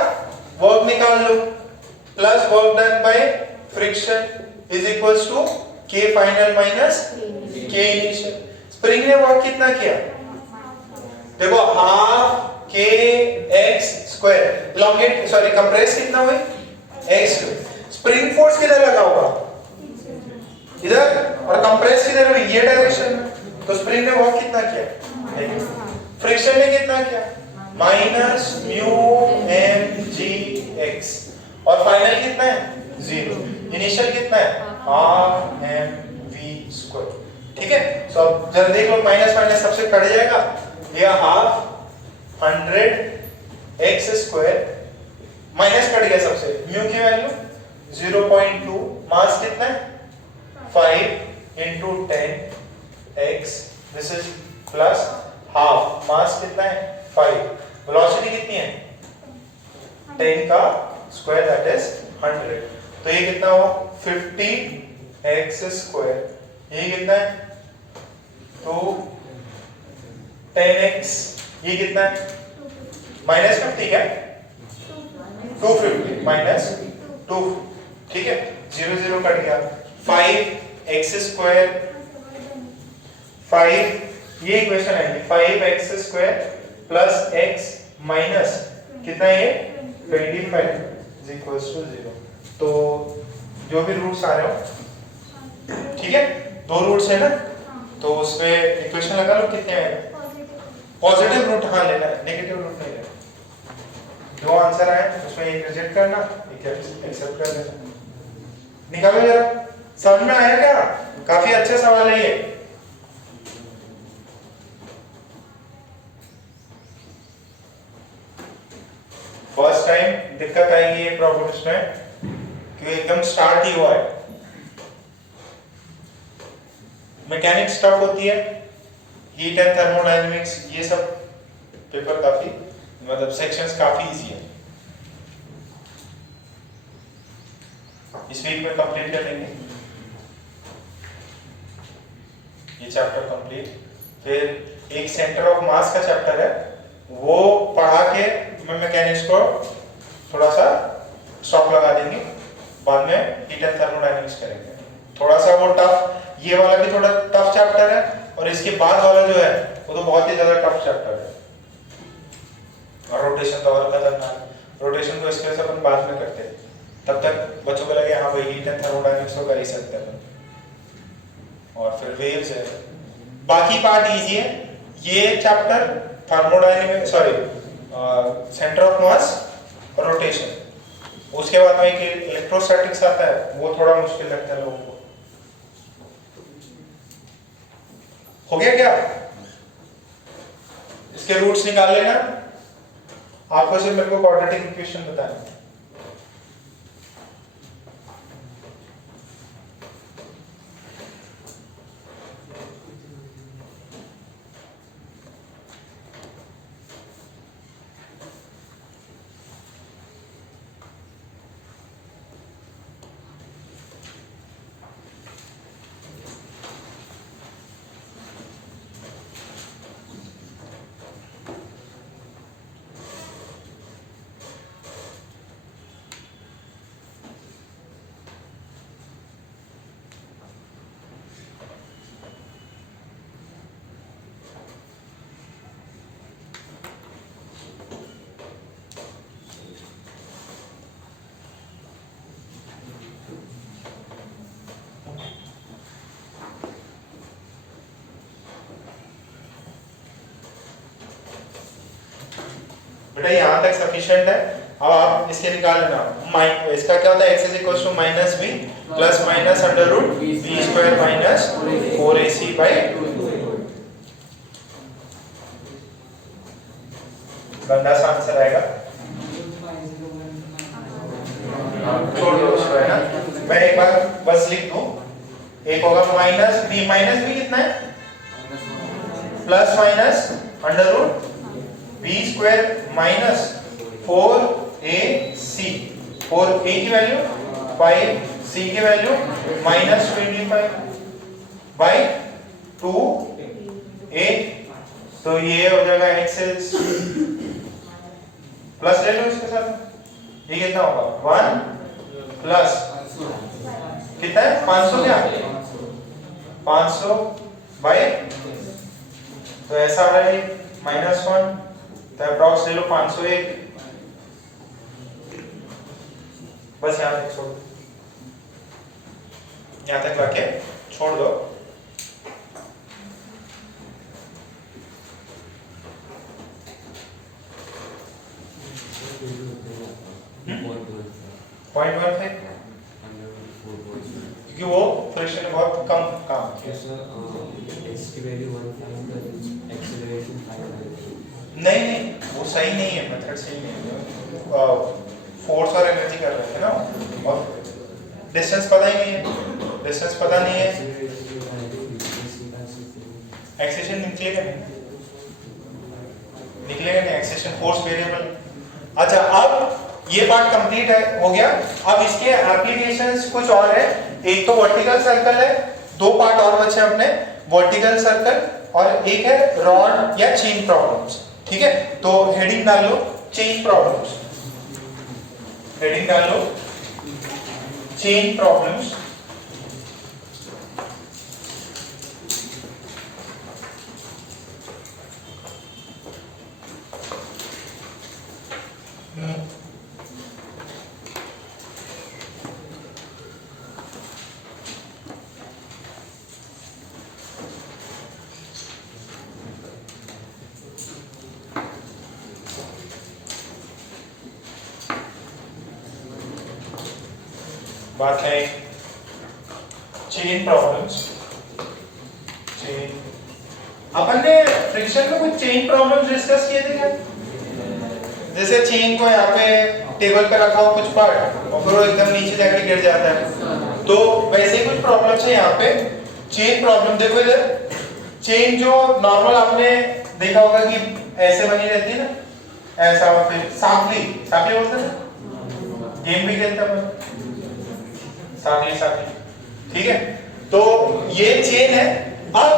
वर्क निकाल लो plus work done by friction is equals to K final minus K initial. Spring ने वर्क कितना किया, देखो half K x square elongate sorry compress कितना हुई एक्स। स्प्रिंग फोर्स किधर लगा होगा इधर और कंप्रेस किधर हुई ये डायरेक्शन में, तो स्प्रिंग ने वर्क कितना किया, फ्रिक्शन ने कितना किया minus mu m g x और फाइनल कितना है जीरो, इनिशियल कितना है हाफ एम वी स्क्वायर। ठीक है सो अब जल्दी देख लो माइनस माइनस सबसे कट जाएगा, ये half 100 x square minus cut गया सबसे, म्यू की वैल्यू 0.2, मास कितना है 5 into 10 x, this is plus half, mass कितना है 5, वेलोसिटी कितनी है 10 का स्क्वायर दैट इज 100, तो ये कितना हुआ 50 x स्क्वायर, ये कितना है तो 10x, ये कितना है माइनस 50 क्या 250 माइनस 2, ठीक है 0 0 कट गया, 5x स्क्वायर 5 ये इक्वेशन है 5x square plus x minus कितना है ये 25 इज इक्वल्स टू 0। तो जो भी रूट्स आ रहे हो ठीक है, दो रूट्स है ना, तो उसमें इक्वेशन लगा लो कितने आएंगे, पॉजिटिव रूट हाँ लेना है, नेगेटिव रूट नहीं लेना। दो आंसर आए उसमें एक रिजेक्ट करना एक एक्सेप्ट कर देना, निकालो जरा। समझ में आया क्या, काफी अच्छा सवाल है ये। फर्स्ट टाइम दिक्कत आएगी ये प्रॉब्लम्स में क्योंकि एकदम स्टार्ट ही हुआ है, मैकेनिक्स टफ होती है, हीट एंड थर्मोडायनेमिक्स ये सब पेपर काफी मतलब सेक्शंस काफी इजी है, इस वीक में कंप्लीट कर लेंगे ये चैप्टर कंप्लीट। फिर एक सेंटर ऑफ मास का चैप्टर है वो पढ़ा के मैं मैकेनिक्स को थोड़ा सा स्टॉप लगा देंगे, बाद में हीट एंड थर्मोडायनेमिक्स करेंगे। थोड़ा सा वो टफ, ये वाला भी थोड़ा टफ चैप्टर है और इसके बाद वाला जो है वो तो बहुत ही ज्यादा टफ चैप्टर है। और रोटेशन तो और खतरनाक, रोटेशन को इसके से अपन बाद में करते हैं, तब तक बच्चों को लगे हाँ भाई हीट एंड थर्मोडायनेमिक्स तो कर ही सकते हैं। और फिर वेव्स है, बाकी पार्ट इजी है, ये chapter thermodynamics sorry centre of मास और रोटेशन, उसके बाद में एक इलेक्ट्रोस्टैटिक्स आता है वो थोड़ा मुश्किल लगता है लोगों को। हो गया क्या, इसके रूट्स निकाल लेना, आपको सिर्फ मेरे को क्वाड्रेटिक इक्वेशन बताना है। बेटा यहाँ तक सफिशिएंट है, अब आप इसके निकाल लेना। इसका क्या होता है x is equal to minus b plus minus under root b square minus 4ac by गंदा सा आंसर आएगा, छोड़ दो उसको है ना, मैं एक बार बस लिख दूं एक होगा माइनस बी कितना है plus minus under root b square minus 4ac 4a की वैल्यू 5c की वैल्यू माइनस 25 बाई 2a, तो ये हो जाएगा एक्सेस प्लस ले लो इसके साथ, ये कितना होगा 1 प्लस कितना है 500 क्या 500 बाई, तो ऐसा आ रहा है -1, तो अप्रॉक्स ले लो 501, बस यहाँ तक छोड़ दो, यहाँ तक रखे छोड़ दो। पॉइंट 1 है क्योंकि वो फ्रैक्शन में बहुत कम काम किया। x की वैल्यू 1 फाइंड कर, एक्सेलरेशन फाइंड कर। नहीं वो सही नहीं है, मेथड सही नहीं है। फोर्स और एनर्जी कर रहे हैं ना, और डिस्टेंस पता ही नहीं है, डिस्टेंस पता नहीं है, एक्सेलेरेशन निकलेगा नहीं, एक्सेलेरेशन फोर्स वेरिएबल। अच्छा अब ये पार्ट कंप्लीट है, हो गया। अब इसके एप्लीकेशंस कुछ और है, एक तो वर्टिकल सर्कल है, दो पार्ट और बचे अपने, वर्टिकल सर्कल और एक है रॉड या चेन प्रॉब्लम्स। ठीक है, तो हेडिंग डाल लो चेन प्रॉब्लम्स, हेडिंग डाल लो चेन प्रॉब्लम्स। बात है चेन प्रॉब्लम्स। चेन अपन ने फ्रिक्शन में कुछ चेन प्रॉब्लम्स डिस्कस किए थे क्या? जैसे चेन को यहाँ पे टेबल पे रखा हो कुछ पार्ट और फिर वो एकदम नीचे जाके गिर जाता है, तो वैसे ही कुछ प्रॉब्लम्स है यहाँ पे। चेन प्रॉब्लम देखो इधर, चेन जो नॉर्मल आपने देखा होगा कि ऐसे बनी रहती है ना, ऐसा, फिर साकली साकली बोलते हैं, गेम भी खेलते हैं साकली साकली, ठीक है। तो ये चेन है, अब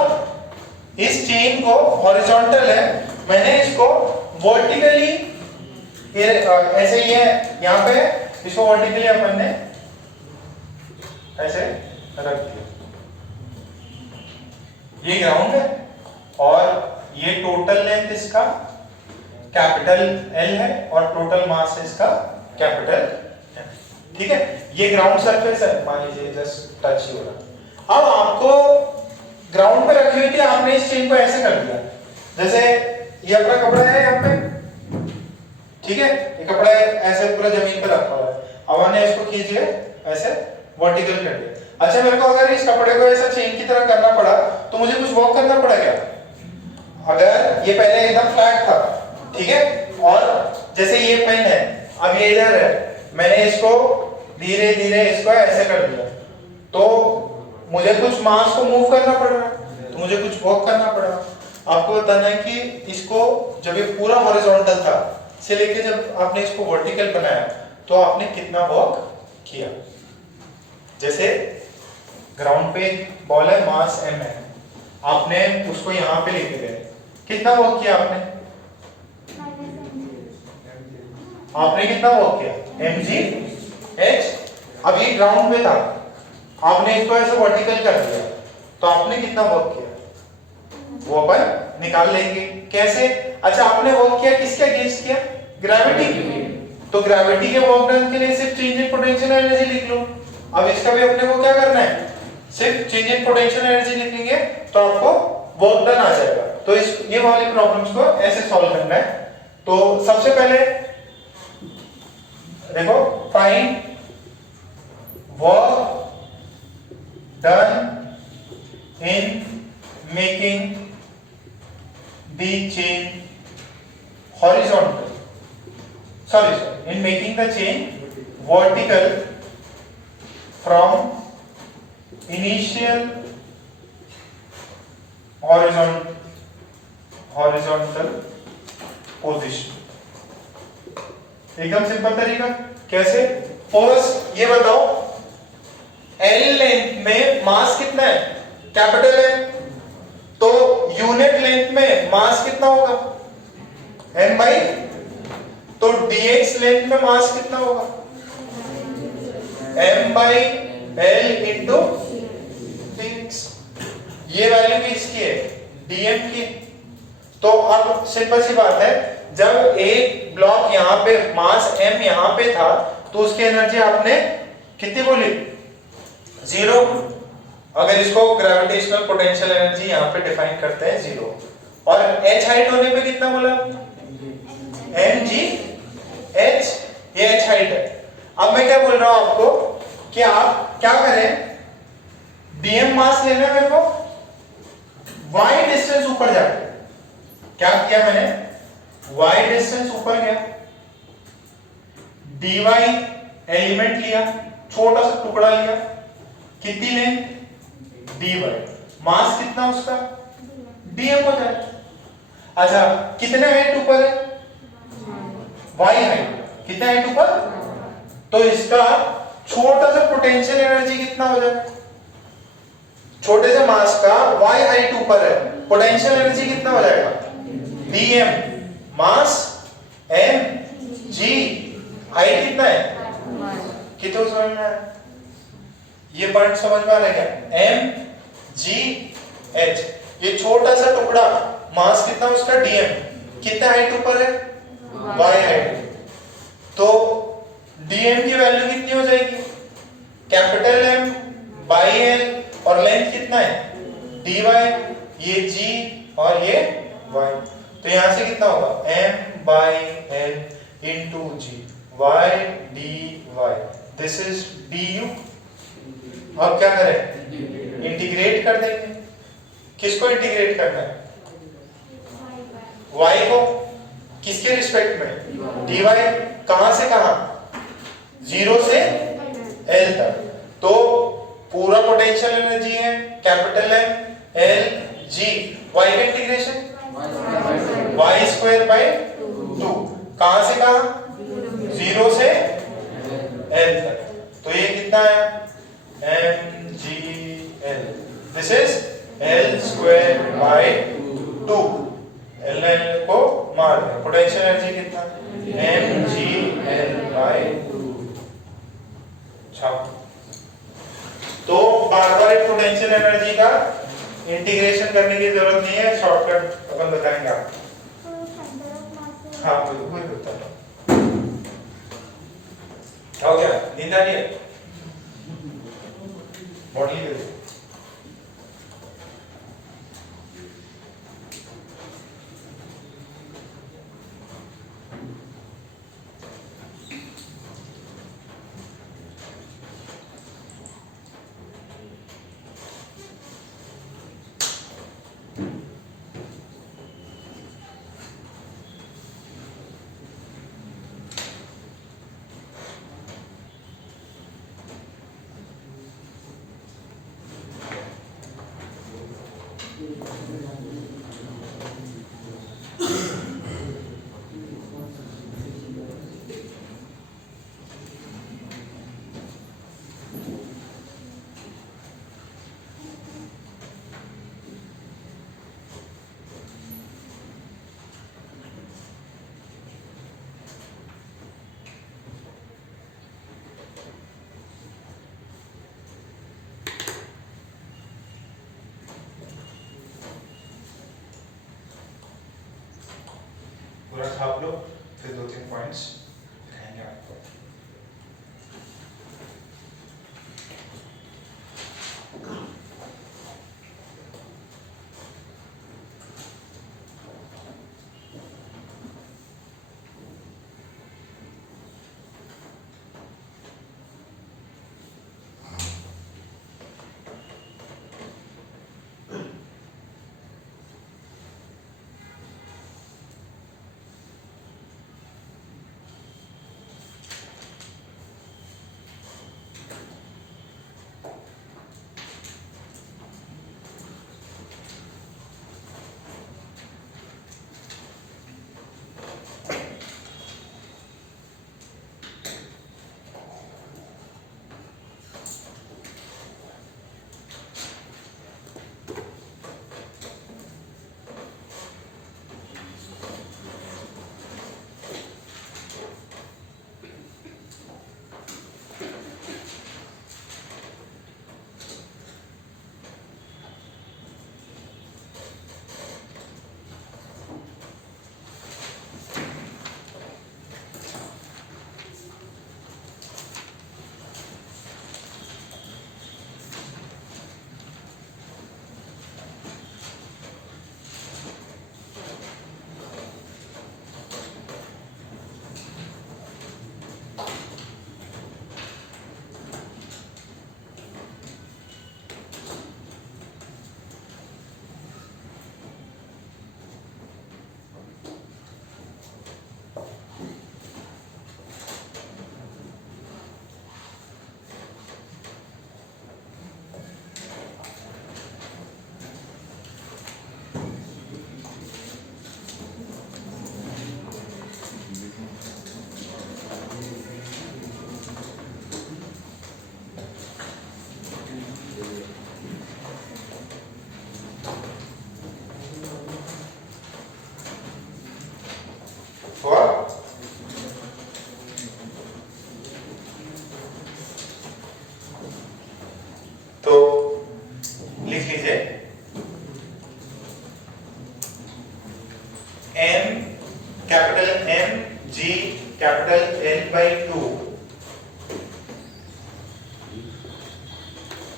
इस चेन को हॉरिजॉन्टल है, मैंने इसको वर्टिकली ऐसे ही है यहाँ पे, इसको वर्टिकली अपन ने ऐसे रख दिया, ये ग्राउंड है और ये टोटल लेंथ इसका कैपिटल L है और टोटल मास है इसका कैपिटल M, ठीक है। ये ग्राउंड सरफेस है, मान लीजिए जस्ट टच ही हो रहा। अब आपको ग्राउंड पे रखी हुई थी, आपने इस चेन को ऐसे कर दिया, जैसे ये अपना कपड़ा है यहाँ पे, ठीक है, ये कपड़ा ऐसे पूरा जमीन पे रखा हुआ है, अब हमने इसको खींचे ऐसे वर्टिकल कर दिया। अच्छा मेरे को अगर इस कपड़े को ऐसा चेन की तरह करना पड़ा तो मुझे कुछ वर्क करना पड़ा क्या? अगर ये पहले एकदम फ्लैट था, ठीक है, और जैसे ये पेन है, अब ये इधर है, मैंने इसको धीरे धीरे इसको ऐसे कर दिया, तो मुझे कुछ मास को मूव करना पड़ रहा है, तो मुझे कुछ वर्क करना पड़ा। आपको बताना है कि इसको जब ये पूरा हॉरिजॉन्टल था से लेके जब आपने इसको वर्टिकल बनाया तो आपने कितना वर्क किया। जैसे ग्राउंड पे बॉल है, मास m है, आपने उसको यहाँ पे लेके गए, कितना वर्क किया आपने? आपने कितना वर्क किया? mgh। अब ये ग्राउंड पे था, आपने इसको ऐसे वर्टिकल कर दिया, तो आपने कितना वर्क किया वो अपन निकाल लेंगे। कैसे? अच्छा आपने वर्क किया किसके अगेंस्ट किया? ग्रेविटी। तो ग्रेविटी के वर्क डन के लिए सिर्फ चेंज इन पोटेंशियल एनर्जी लिख लो। अब इसका भी अपने को क्या करना है, सिर्फ चेंज इन पोटेंशियल एनर्जी लिखेंगे तो आपको वर्क डन आ जाएगा। तो इस ये वाली प्रॉब्लम्स को ऐसे सॉल्व करना है। तो सबसे पहले देखो, find work done in making the chain horizontal, sorry in making the chain vertical from initial horizontal position. एकदम सिंपल तरीका। कैसे? फर्स्ट ये बताओ, एल लेंथ में मास कितना है? Capital M. तो यूनिट लेंथ में मास कितना होगा? M by. तो dx लेंथ में मास कितना होगा? m by L into dx। ये वैल्यू किसकी है? dm की। तो अब सिंपल सी बात है, जब एक ब्लॉक यहां पे मास m यहां पे था तो उसकी एनर्जी आपने कितनी बोली? 0। अगर इसको ग्रेविटेशनल पोटेंशियल एनर्जी यहां पे डिफाइन करते हैं 0। और h हाइट होने पे कितना बोला? mg h, ये h हाइट है। अब मैं क्या बोल रहा हूं आपको कि आप क्या करें, dm मास लेना है मेरे को, y डिस्टेंस ऊपर जाके। क्या किया मैंने? y डिस्टेंस ऊपर गया, dy एलिमेंट लिया, छोटा सा टुकड़ा लिया, कितनी लेंथ? dy। मास कितना उसका? dm हो जाए। अच्छा, कितने हाइट ऊपर है? y height. कितने हाइट ऊपर? तो इसका छोटा सा पोटेंशियल एनर्जी कितना हो जाए? छोटे से मास का y हाइट ऊपर है, पोटेंशियल एनर्जी कितना हो जाएगा? dm। मास m g, हाइट कितना है? कितना समझ में आया? ये पॉइंट समझ में आ रहा है क्या? m g h, ये छोटा सा टुकड़ा, मास कितना उसका? dm। कितना हाइट ऊपर है? y height. तो dm की वैल्यू कितनी हो जाएगी? कैपिटल M बाई L, और लेंथ कितना है? dy, ये g और ये y। तो यहां से कितना होगा? m by L into g, y dy, this is du। अब क्या करें? इंटीग्रेट कर देंगे। किसको इंटीग्रेट करना है? y को। किसके रिस्पेक्ट में? dy। कहां से कहां? 0 से L तक। तो पूरा पोटेंशियल एनर्जी है capital M L G, y का इंटीग्रेशन y स्क्वायर बाय 2। कहां से कहां? 0 से L तक। तो ये कितना है? mgl, this is L square by 2। L को मार दें, पोटेंशियल एनर्जी कितना? mgl बाय 2। तो बार बार एक पोटेंशियल एनर्जी का इंटीग्रेशन करने की जरूरत नहीं है, शॉर्टकट अपन बताएंगे आपको। हाँ बिल्कुल होता है। हो गया? नींद आ रही है? Body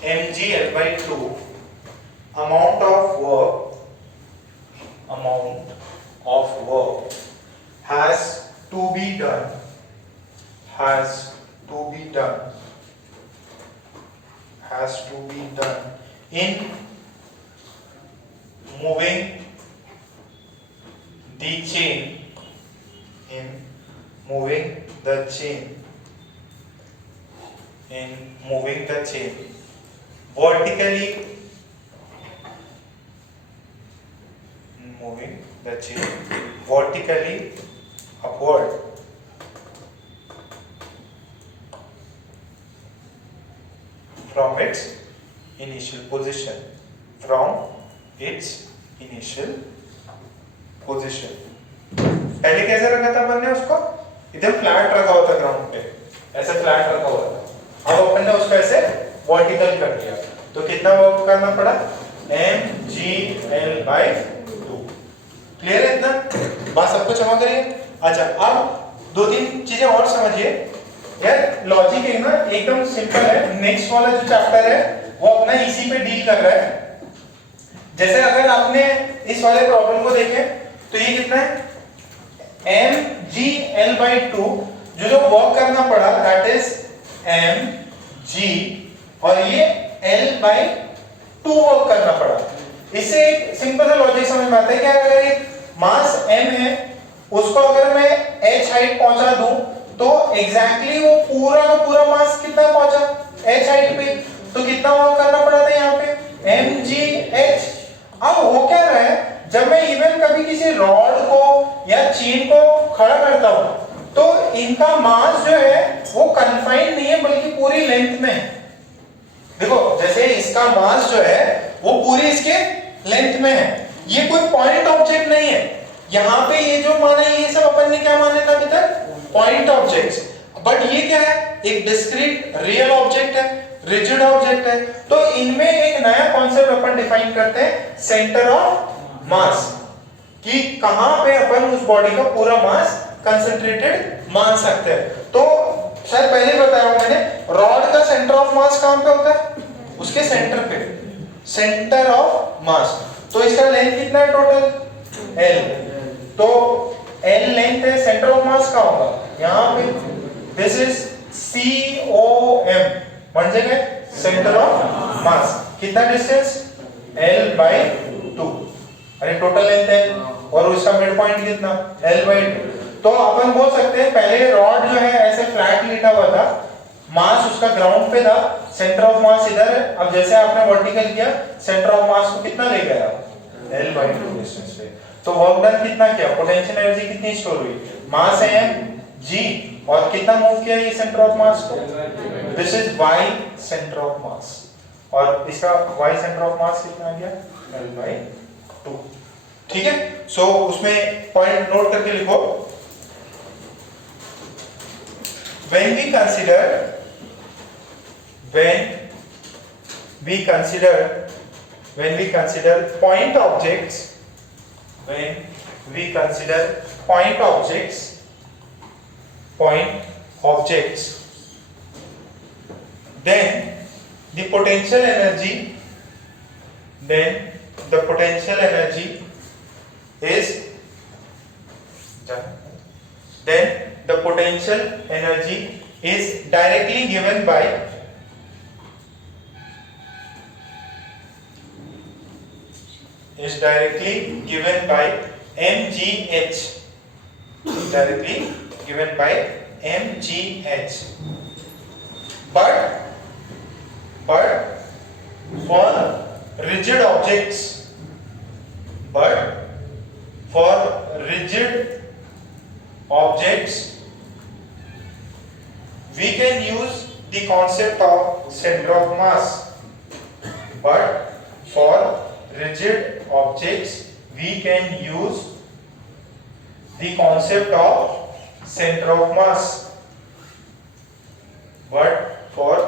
mgl/2 amount of work has to be done in moving the chain vertically upward from its initial position. पहले कैसे रखा था अपन ने उसको? इधर फ्लैट रखा हुआ था ग्राउंड पे, ऐसे फ्लैट रखा हुआ था। अब अपन ने उसको ऐसे वर्टिकल कर दिया, तो कितना वर्क करना पड़ा? mgl/2। क्लियर है इतना? बात सबको समझ रही है? अच्छा, अब दो तीन चीजें और समझिए यार। लॉजिक है ना, एकदम सिंपल है। नेक्स्ट वाला जो चैप्टर है वो अपना इसी पे डील कर रहा है। जैसे अगर आपने इस वाले प्रॉब्लम को देखें तो ये कितना है? mgl/2। जो वर्क करना पड़ा दैट इज mg, और ये l/2 वर्क करना पड़ा। इससे एक सिंपल सा लॉजिक समझ में आता है कि अगर एक मास m है, उसको अगर मैं h हाइट पहुंचा दूं तो एग्जैक्टली वो पूरा का पूरा मास कितना पहुंचा? h हाइट पे। तो कितना वर्क करना पड़ा था यहाँ पे? mgh। अब हो क्या रहा है, जब मैं इवन कभी किसी रॉड को या चेन को खड़ा करता हूं तो इनका मास जो है वो कन्फाइंड नहीं है, बल्कि पूरी लेंथ में है। देखो, जैसे इसका मास जो है वो पूरी इसके लेंथ में है, ये कोई पॉइंट ऑब्जेक्ट नहीं है। यहाँ पे ये जो माना है, ये सब अपन ने क्या माने था अभी तक? Point objects. बट ये क्या है? एक डिस्क्रीट रियल ऑब्जेक्ट है, रिजिड ऑब्जेक्ट है। तो इनमें एक नया कॉन्सेप्ट अपन डिफाइन करते हैं, सेंटर ऑफ मास, कि कहां पे अपन उस बॉडी का पूरा मास कंसंट्रेटेड मान सकते हैं। तो शायद पहले बताया हूं मैंने, रॉड का सेंटर ऑफ मास कहां पे होता है? उसके सेंटर पे, सेंटर ऑफ मास। तो इसका लेंथ कितना है टोटल? l। तो l लेंथ है, सेंटर ऑफ मास कहां होगा? यहां पे। दिस इज COM, म्हणजे काय? सेंटर ऑफ मास। कितना डिस्टेंस? l/2। अरे टोटल लेंथ है, और उसका मिड पॉइंट कितना? l/2। तो अपन बोल सकते हैं पहले रॉड जो है ऐसे फ्लैट लेटा हुआ था, मास उसका ग्राउंड पे था, सेंटर ऑफ मास इधर है। अब जैसे आपने वर्टिकल किया, सेंटर ऑफ मास को कितना ले गया? l/2 डिस्टेंस पे। तो वर्क डन कितना किया? पोटेंशियल एनर्जी कितनी स्टोर हुई? मास है g, और कितना मूव किया ये सेंटर ऑफ मास को? This is y centre of मास, और इसका y सेंटर ऑफ मास कितना आ गया? l/2। ठीक है? सो उसमें पॉइंट नोट करके लिखो। when we consider point objects, then the potential energy is directly given by mgh, but for rigid objects, we can use the concept of center of mass. But for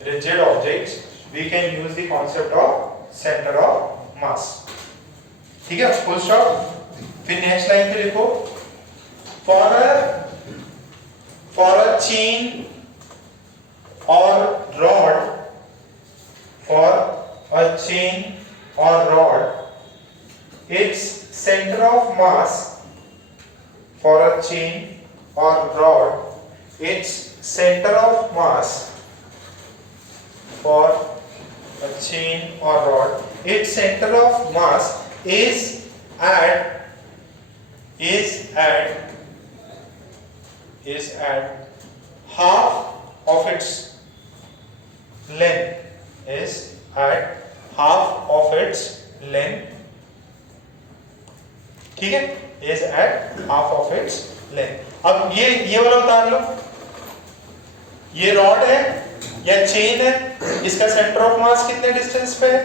rigid objects we can use the concept of center of mass. ठीक है, फुल स्टॉप। फिर नेक्स्ट लाइन पे लिखो, for a chain or rod a chain or rod, its center of mass for a chain or rod, its center of mass for a chain or rod, its center of mass is at half of its length, is at half of its length, ठीक है, is at half of its length। अब ये वाला उतार लो, ये रॉड है या चेन है, इसका सेंटर ऑफ मास कितने डिस्टेंस पे है,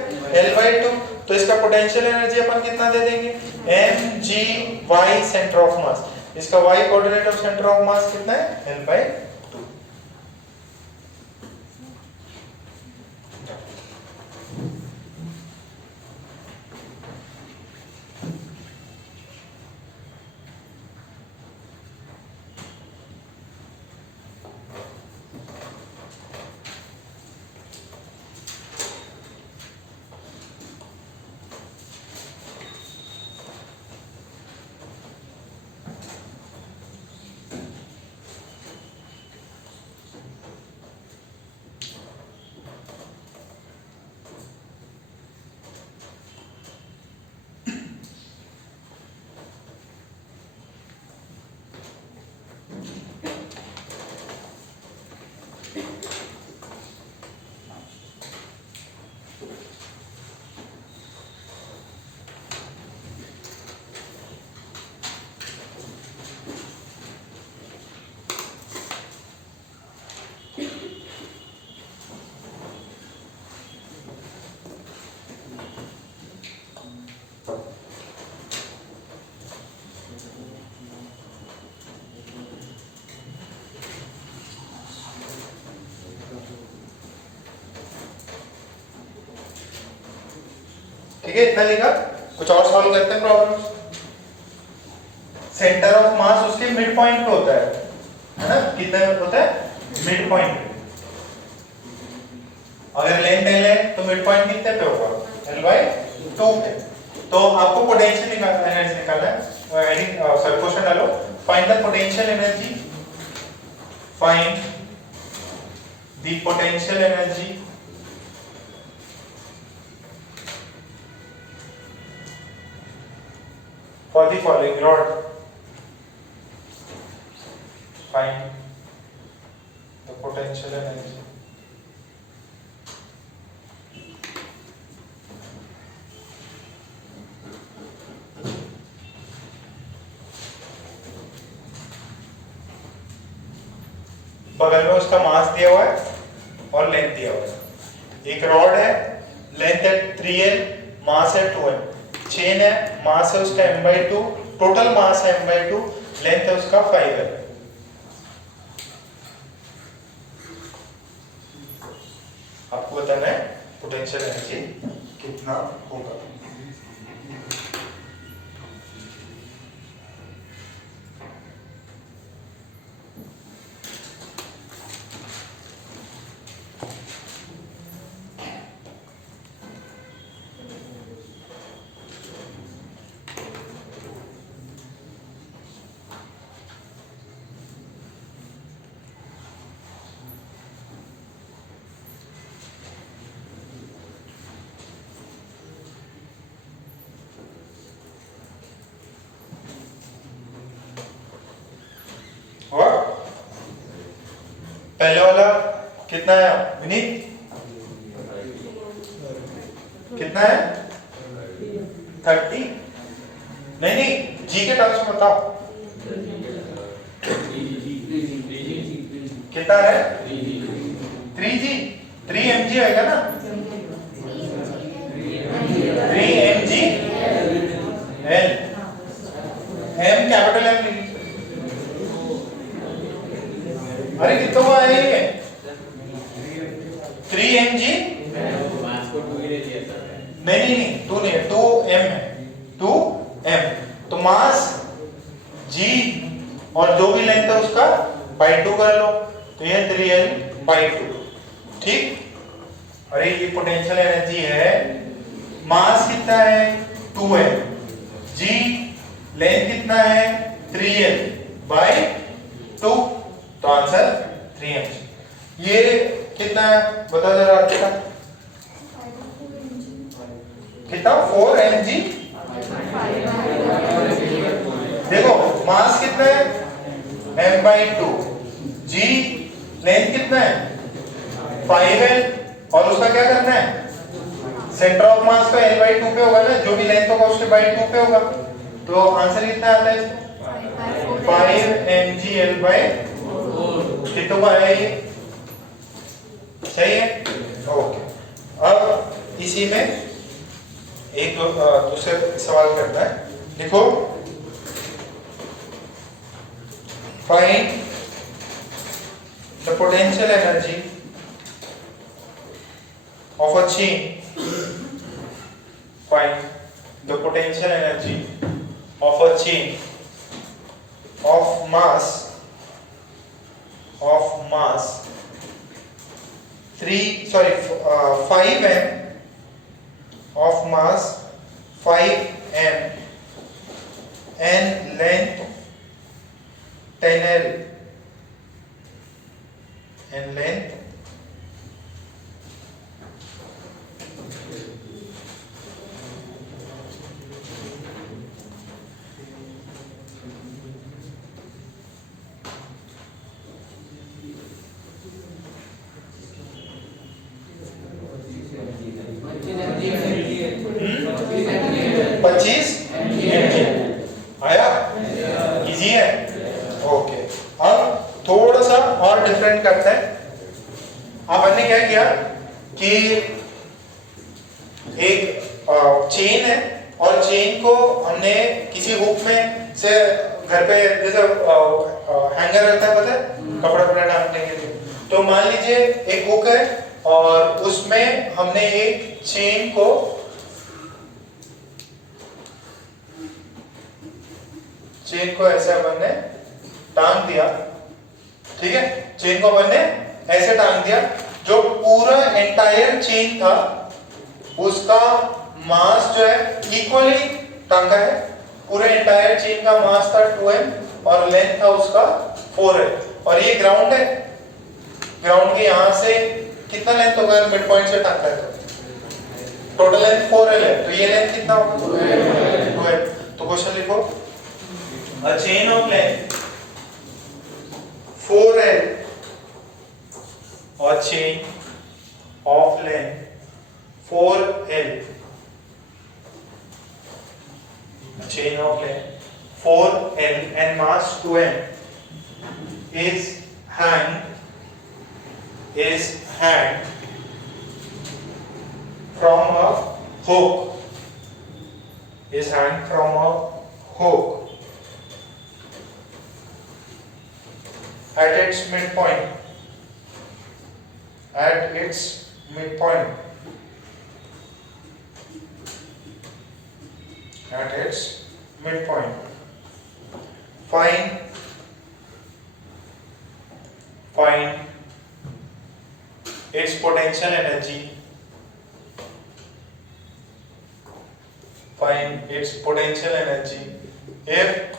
L/2, तो इसका पोटेंशियल एनर्जी अपन कितना दे देंगे, mg/y सेंटर ऑफ मास, इसका y coordinate of centre of मास कितना है, L/2। ठीक है, इतना लिखा, कुछ और सॉल्व करते हैं प्रॉब्लम। सेंटर ऑफ मास उसके मिड पॉइंट पे होता है ना, कितना होता है, मिड पॉइंट पे। अगर लेंथ L है तो मिड पॉइंट कितने पे होगा, L/2 पे। तो आपको पोटेंशियल एनर्जी निकालना है, सॉरी क्वेश्चन डालो, find the potential energy, find the potential energy for the following rod, find the potential energy बगल में उसका मास दिया हुआ है और लेंथ दिया हुआ है। एक रॉड है, लेंथ है 3L, मास है 2M, चेन है, मास है उसका m/2, टोटल मास है m/2, लेंथ है उसका 5L। आपको बताना है पोटेंशियल एनर्जी कितना होगा। और पहले वाला कितना है विनीत, कितना है 30, नहीं जी के टर्म्स में बताओ कितना है, 3G, 3mg आएगा ना, 3mg L, M capital M, अरे कितना हुआ है ये 3mg, नहीं 2 नहीं, 2m है, 2m, तो मास g और जो भी लेंथ है उसका by 2 कर लो, तो ये 3L/2, ठीक। अरे ये पोटेंशियल एनर्जी है, मास कितना है 2m, g लेंथ कितना है 3l बाय 2, तो आंसर 3m। ये कितना है बता जरा कितना, कितना 4mg। देखो मास कितना है m/2, g लेंथ कितना है 5l, और उसका क्या करना है, सेंटर ऑफ मास का l/2 पे होगा ना, जो भी लेंथ होगा उसके बाय 2 पे होगा, तो आंसर कितना आता है इसका 5mgl/4। कितना का आया ये, सही है, ओके। अब इसी में एक दूसरे सवाल करता है, देखो find the potential energy of a chain, find the potential energy of a chain of mass 5m, of mass 5m and length 10l and length 25 mg आया, इजी है, ओके। अब थोड़ा सा और डिफरेंट करते हैं। अपन ने क्या किया कि एक चेन है और चेन को हमने किसी हुक में से घर पे जैसे हैंगर रहता है पता है कपड़ा वपड़ा टांगने के लिए, तो मान लीजिए एक हुक है और उसमें हमने एक चेन को ऐसे अपन ने टांग दिया, ठीक है, चेन को अपन ने ऐसे टांग दिया, जो पूरा एंटायर चेन था उसका मास जो है इक्वली टांगा है, पूरे एंटायर चेन का मास था 2m और लेंथ था उसका 4l, और ये ग्राउंड है, ग्राउंड के यहां से कितना लेंथ होगा मिड पॉइंट से टांगा है तो टोटल लेंथ 4l है, तो ये लेंथ कितना होगा 2l। तो क्वेश्चन लिखो, a chain of length 4l or chain of length 4l, a chain of length 4l and mass 2m is hanged from a hook, is hanged from a hook at its midpoint, at its midpoint, at its midpoint. Find its potential energy. Find its potential energy if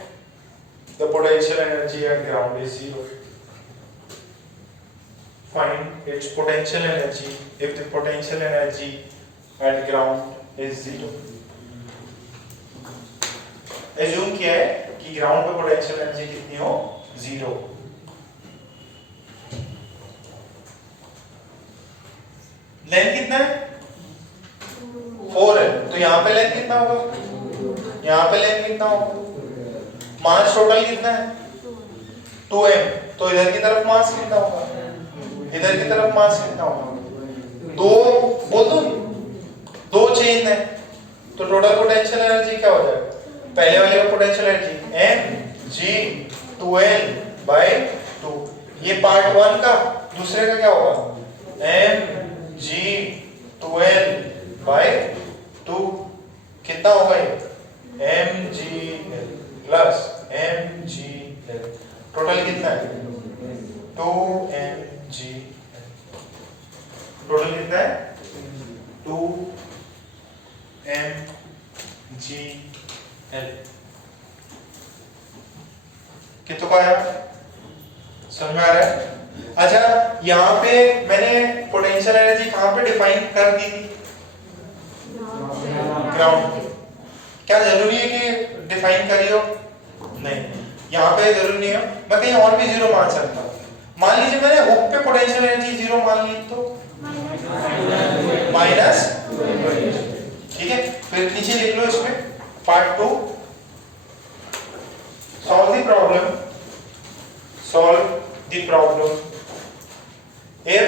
the potential energy at ground is 0. Find its potential energy if the potential energy at ground is 0. Assume किया है कि ग्राउंड पे पोटेंशियल एनर्जी कितनी हो 0। लेंथ कितना है 4 है, तो यहाँ पे लेंथ कितना होगा, यहाँ पे लेंथ कितना होगा, मास टोटल कितना है 2m, तो इधर की तरफ मास कितना होगा, इधर की तरफ मास कितना होगा, दो बोल दो, दो चेन है, तो टोटल पोटेंशियल एनर्जी क्या हो जाएगा, पहले वाले का पोटेंशियल एनर्जी mg2l/2, ये पार्ट 1 का, दूसरे का क्या होगा mg2l/2, कितना होगा ये mgl प्लस mgl, टोटल कितना है 2mgl, टोटल कितना है तो पाया, समझ में आ रहा है? अच्छा यहाँ पे मैंने पोटेंशियल एनर्जी कहाँ पे डिफाइन कर दी थी? ग्राउंड। क्या जरूरी है कि डिफाइन करी हो? नहीं, यहाँ पे जरूरी नहीं है, मैं कहीं और भी जीरो मान सकता हूँ। मान लीजिए मैंने हुक पे पोटेंशियल एनर्जी जीरो मान ली तो माइनस, ठीक है। फिर नीचे लिख लो इसमें part 2, solve the problem if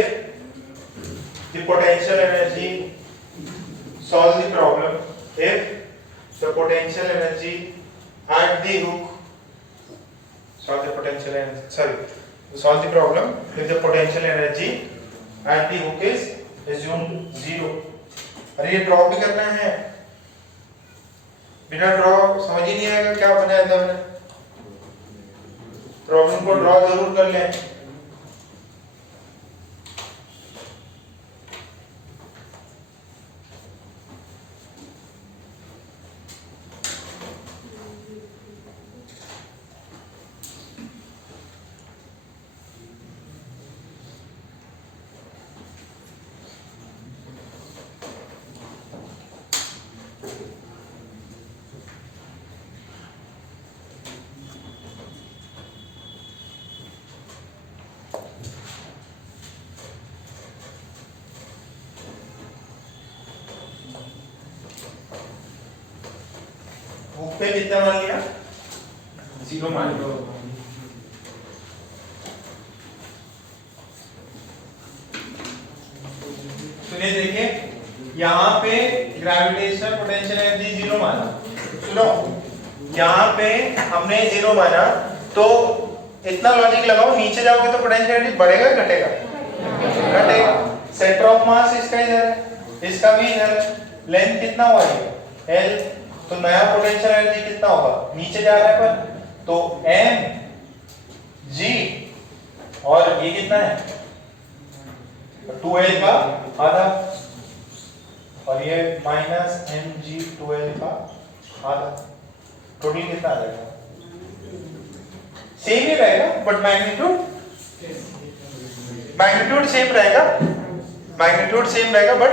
the potential energy, solve the problem if the potential energy at the hook, solve the potential energy, solve the problem if the potential energy at the hook is assumed zero। अरे ये ड्रॉ भी करना है, बिना ड्रॉ समझ ही नहीं आएगा क्या बनाया था मैंने। प्रॉब्लम को ड्रॉ जरूर कर लें। हुक पे कितना मान लिया? जीरो मान लिया। सुनिए देखिए, यहाँ पे ग्रेविटेशनल पोटेंशियल एनर्जी जीरो माना। सुनो, यहाँ पे हमने जीरो माना तो इतना लॉजिक लगाओ, नीचे जाओगे तो पोटेंशियल एनर्जी बढ़ेगा घटेगा? घटेगा। सेंटर ऑफ मास इसका इधर है, इसका भी इधर है। लेंथ कितना हुआ ये? L, तो नया पोटेंशियल एनर्जी कितना होगा? नीचे जा रहा है पर, तो m g, और ये कितना है? 2l का आधा, और ये माइनस mg 2l का आधा। टोटल कितना आ जाएगा? सेम ही रहेगा बट मैग्नीट्यूड सेम रहेगा, मैग्नीट्यूड सेम रहेगा बट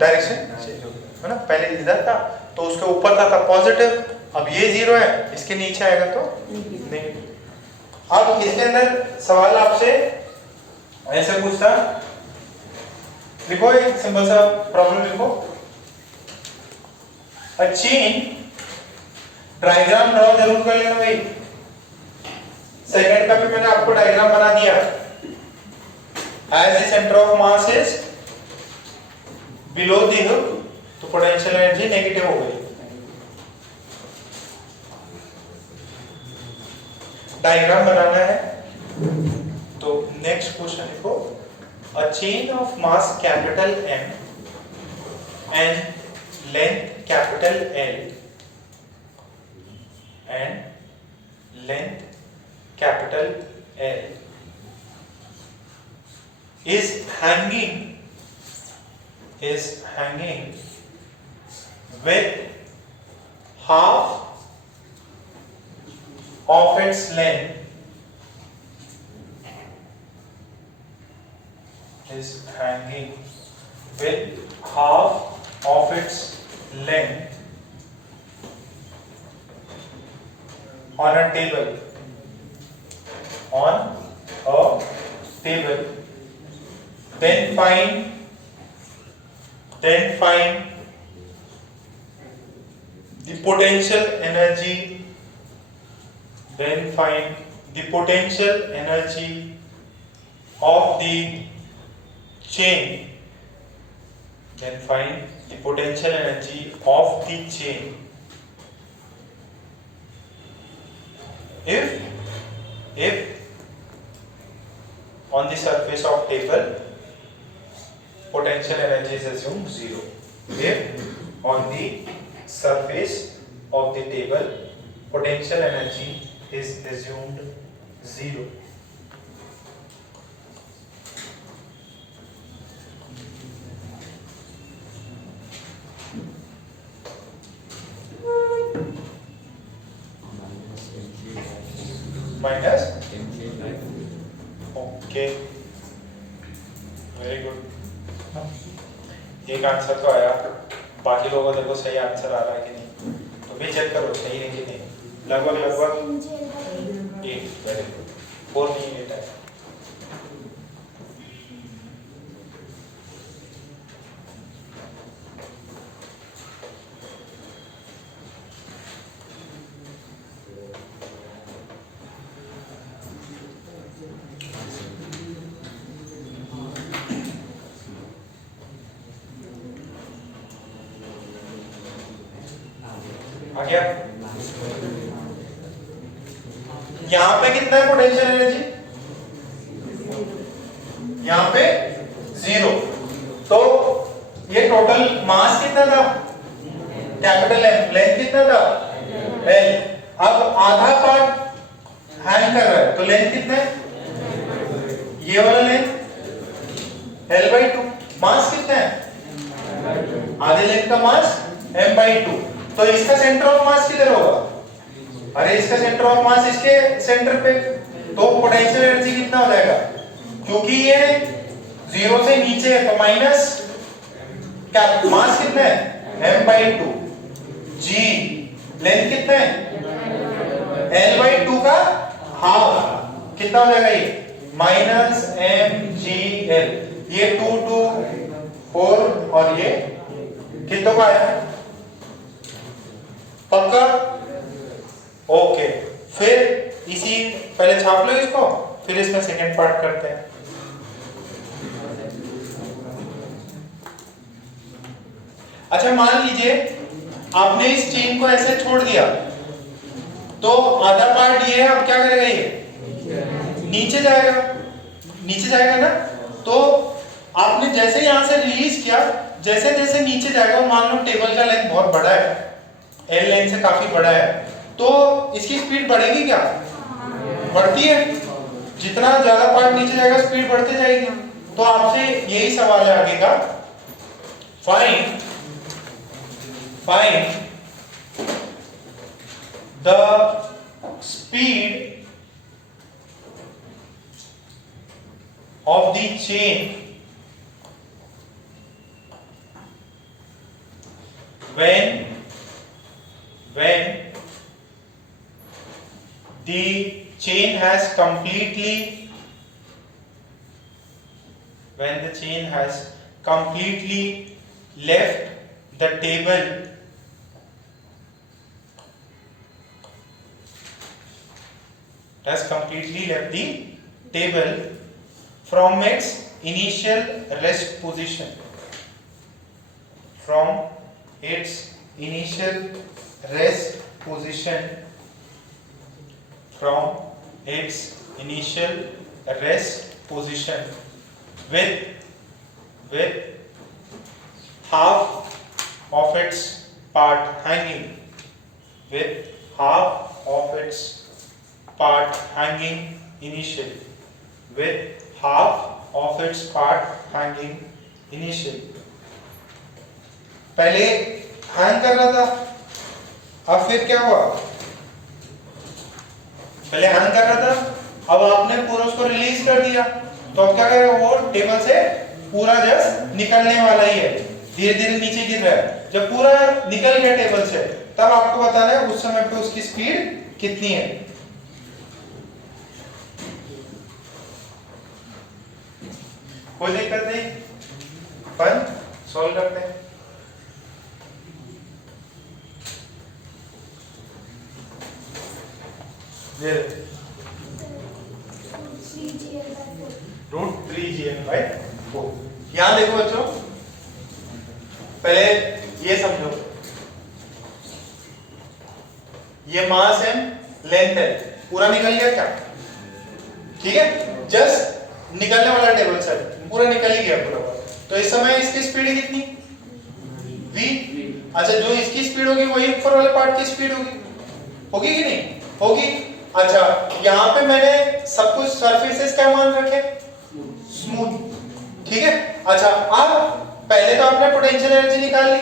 डायरेक्शन चेंज होगा, है ना। पहले इधर था तो उसके ऊपर था पॉजिटिव, अब ये जीरो है, इसके नीचे आएगा तो नहीं। अब इसके अंदर सवाल आपसे ऐसे पूछता, लिखो एक सिंपल सा प्रॉब्लम लिखो। अ चेन, डायग्राम ड्रॉ जरूर कर लेना भाई। सेकंड का भी मैंने आपको डायग्राम बना दिया। As the centre of mass is below the hook, तो पोटेंशियल एनर्जी नेगेटिव हो गई। डायग्राम बनाना है तो नेक्स्ट क्वेश्चन लिखो। A chain of mass capital M and length capital L and length capital L is hanging with half of its length, is hanging with half of its length on a table, then find the potential energy, of the chain, if on the surface of table potential energy is assumed zero, if on the surface of the table potential energy is assumed zero। Okay very good. एक आंसर तो आया, बाकी लोगों को देखो सही आंसर आ रहा है कि नहीं, तो भी चेक करो सही है कि नहीं। लगभग लगभग 8, वेरी गुड। 4 नहीं 8 है। आ गया? यहाँ पे कितना है पोटेंशियल एनर्जी? यहाँ पे 0। तो ये टोटल मास कितना था? Capital M. लेंथ कितना था? एल। अब आधा पार्ट हैंग कर रहा है तो लेंथ कितना है? ये वाला लेंथ L/2। मास कितना है? आधे लेंथ का मास m/2। तो इसका सेंटर ऑफ मास किधर होगा? अरे इसका सेंटर ऑफ मास इसके सेंटर पे, तो पोटेंशियल एनर्जी कितना हो जाएगा? क्योंकि ये 0 से नीचे है तो माइनस क्या मास कितना है? m/2 g। लेंथ कितना है? L/2 का हाफ। कितना हो जाएगा ये? Minus mgl। ये 2 2 4 और ये कितनों का आया? पक्का? ओके। फिर इसी पहले छाप लो इसको, फिर इसमें सेकंड पार्ट करते हैं। अच्छा मान लीजिए आपने इस चेन को ऐसे छोड़ दिया तो आधा पार्ट ये है, अब क्या करेगा ये? नीचे जाएगा। नीचे जाएगा ना, तो आपने जैसे यहां से रिलीज किया, जैसे जैसे नीचे जाएगा, मान लो टेबल का लेंथ बहुत बड़ा है, एल लेंथ से काफी बड़ा है, तो इसकी स्पीड बढ़ेगी क्या? बढ़ती है। जितना ज्यादा पार्ट नीचे जाएगा स्पीड बढ़ती जाएगी। तो आपसे यही सवाल है आगे का, find the speed of the chain when the chain has completely left the table from its initial rest position. With half of its part hanging. With half of its part hanging initially. With half of its part hanging initially. पहले हैंग कर रहा था, अब फिर क्या हुआ? पहले हैंग कर रहा था, अब आपने पूरा उसको रिलीज कर दिया, तो अब क्या करेगा? वो टेबल से पूरा जस्ट निकलने वाला ही है, धीरे धीरे नीचे गिर रहा है। जब पूरा निकल गया टेबल से, तब आपको बताना है उस समय पे उसकी स्पीड कितनी है। कोई दिक्कत नहीं, फन सॉल्व करते हैं। √3gl/4। यहां देखो बच्चों, पहले ये समझो, ये मास है, लेंथ है, पूरा निकल गया क्या? ठीक है, जस्ट निकलने वाला टेबल से पूरा निकल ही गया पूरा। तो इस समय इसकी स्पीड कितनी? v। अच्छा, जो इसकी स्पीड होगी वही ऊपर वाले पार्ट की स्पीड होगी कि नहीं होगी? अच्छा, यहाँ पे मैंने सब कुछ सरफेसेस क्या मान रखे? स्मूथ। ठीक है। अच्छा, अब पहले तो आपने पोटेंशियल एनर्जी निकाल ली,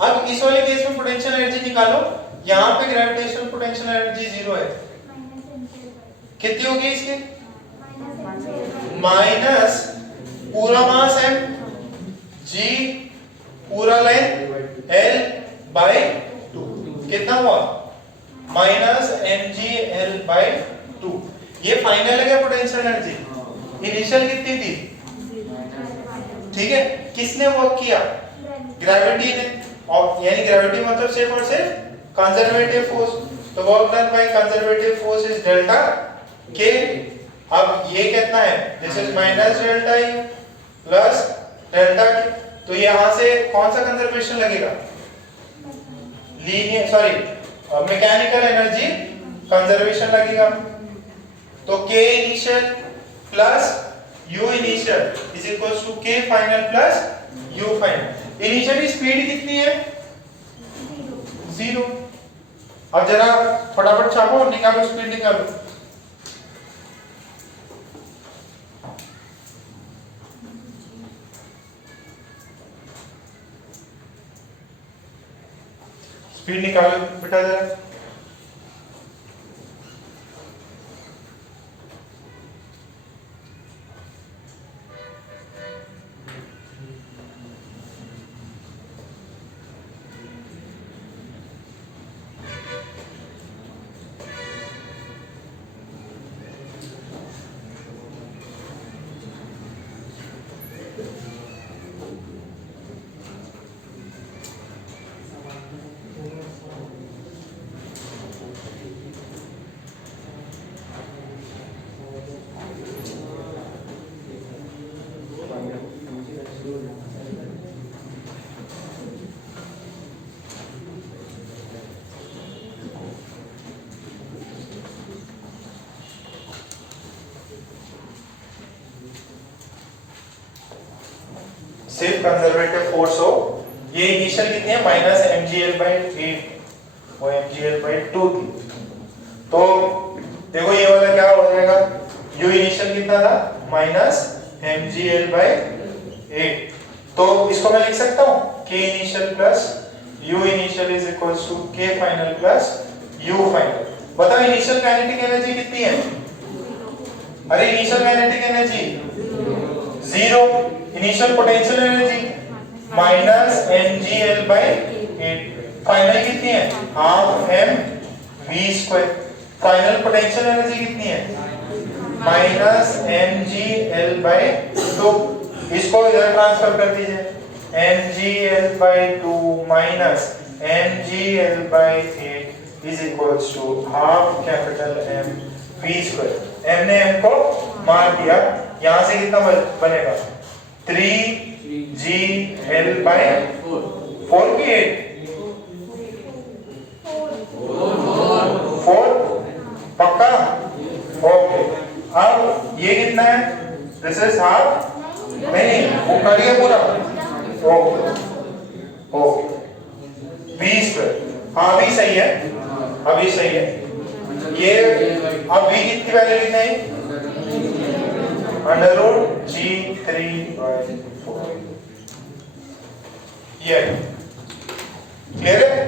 अब इस वाले केस में पोटेंशियल एनर्जी निकालो। यहाँ पे ग्रेविटेशनल पोटेंशियल एनर्जी 0 है, कितनी होगी इसकी? माइनस पूरा मास m, g पूरा लेंथ l बाय 2 कितना हुआ माइनस mg/l/2। ये फाइनल है क्या पोटेंशियल एनर्जी? इनिशियल कितनी थी? ठीक है, किसने वर्क किया? ग्रेविटी ने। और यानी ग्रेविटी मतलब सिर्फ और सिर्फ कंजर्वेटिव फोर्स। तो work done by conservative force is delta k। अब ये कितना है? This is minus delta u plus delta k। तो यहां से कौन सा कंजर्वेशन लगेगा? Linear sorry mechanical energy conservation लगेगा। तो k initial plus u initial is equals to k final plus u final. Initially speed कितनी है? 0। अब जरा फटाफट छापो, निकालो स्पीड निकालो। स्पीड निकालो बेटा जरा। सिर्फ कंजर्वेटिव फोर्स हो। ये इनिशियल कितनी है? माइनस mgl/8, वो mgl/2 थी। तो देखो ये वाला क्या हो जाएगा? u इनिशियल कितना था? Minus mgl/8। तो इसको मैं लिख सकता हूँ k initial plus u initial is equals to k final plus u final. बताओ इनिशियल काइनेटिक एनर्जी कितनी है? अरे initial kinetic energy 0। Initial potential energy minus mgl/8। Final कितनी है? Half mv²। Final potential energy कितनी है? Minus mgl/2। इसको इधर ट्रांसफर कर दीजिए। mgl/2 minus mgl/8 is equals to half capital M v²। m ने m को मार दिया, यहां से कितना बनेगा? 3gl/4 की 8 4 पक्का? ओके। अब ये कितना है? दिस इज हाफ, नहीं वो करिए पूरा। Okay okay v²। हाँ अभी सही है, अभी सही है। ये अब v कितनी वैल्यू लिखना है? √g3/4। ये क्लियर है?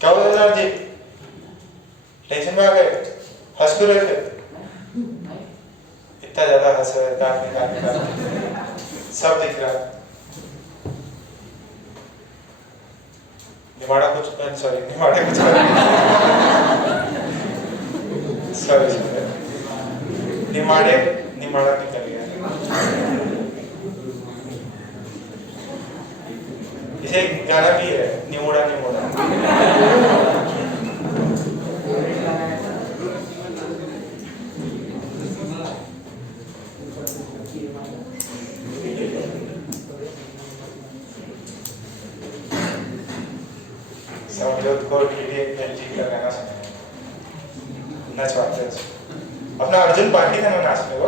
क्या हुआ सर जी? टेंशन में आ गए? हंस क्यों रहे थे? इतना ज्यादा हंस रहे, दांत निकाल सब दिख रहा है। निमाड़ा कुछ सॉरी निमाड़े कुछ सॉरी निमाड़ा निकल गया। इसे गाना भी है, निमोड़ा निमोड़ा। समझौत को एलजी का गाना सुना नचवाते हैं। अपना अर्जुन बाकी था ना नाचने को,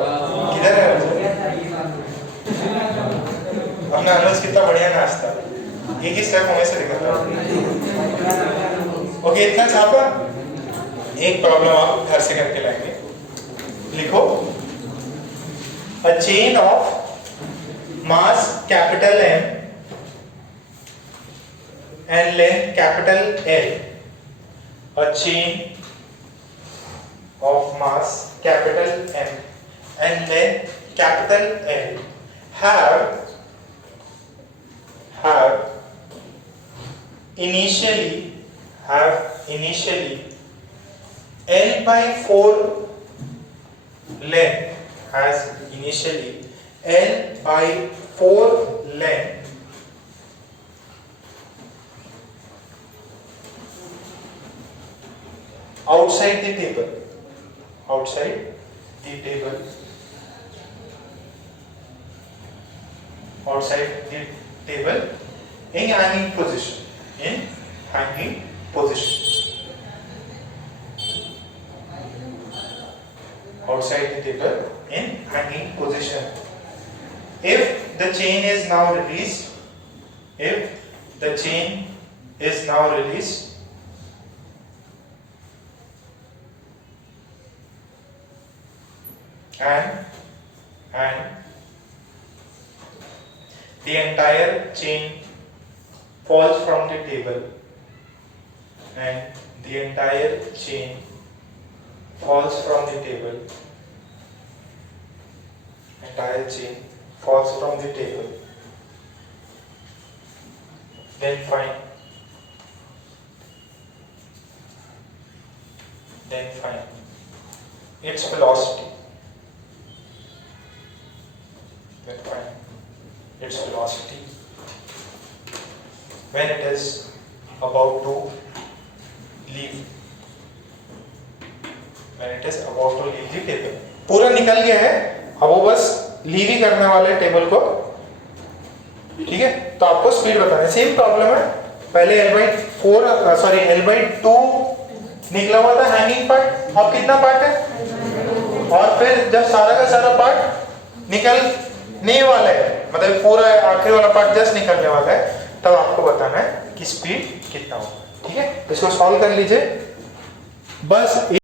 किधर है अर्जुन? अपना अनुज कितना बढ़िया नाचता, एक ही स्टेप हमें से दिखाता। ओके इतना छापा। एक प्रॉब्लम आप घर से करके लाएंगे। लिखो a chain of mass capital M and length capital L. A chain of mass capital M and length capital L have initially L by 4 length has initially L by 4 length outside the table in hanging position outside the table in hanging position. If the chain is now released and the entire chain falls from the table then find its velocity. When it is about to leave the table. पूरा निकल गया है, अब वो बस लीव ही करने वाला है टेबल को, ठीक है? तो आपको स्पीड बताना है। सेम प्रॉब्लम है, पहले L/2 निकला हुआ था हैंगिंग पार्ट, अब कितना पार्ट है? और फिर जब सारा का सारा पार्ट निकलने वाला है, मतलब पूरा आखिरी वाला पार्ट जस्ट निकलने वाला है, तब आपको बताना है कि स्पीड कितना होगा, ठीक है? इसको सॉल्व कर लीजिए बस।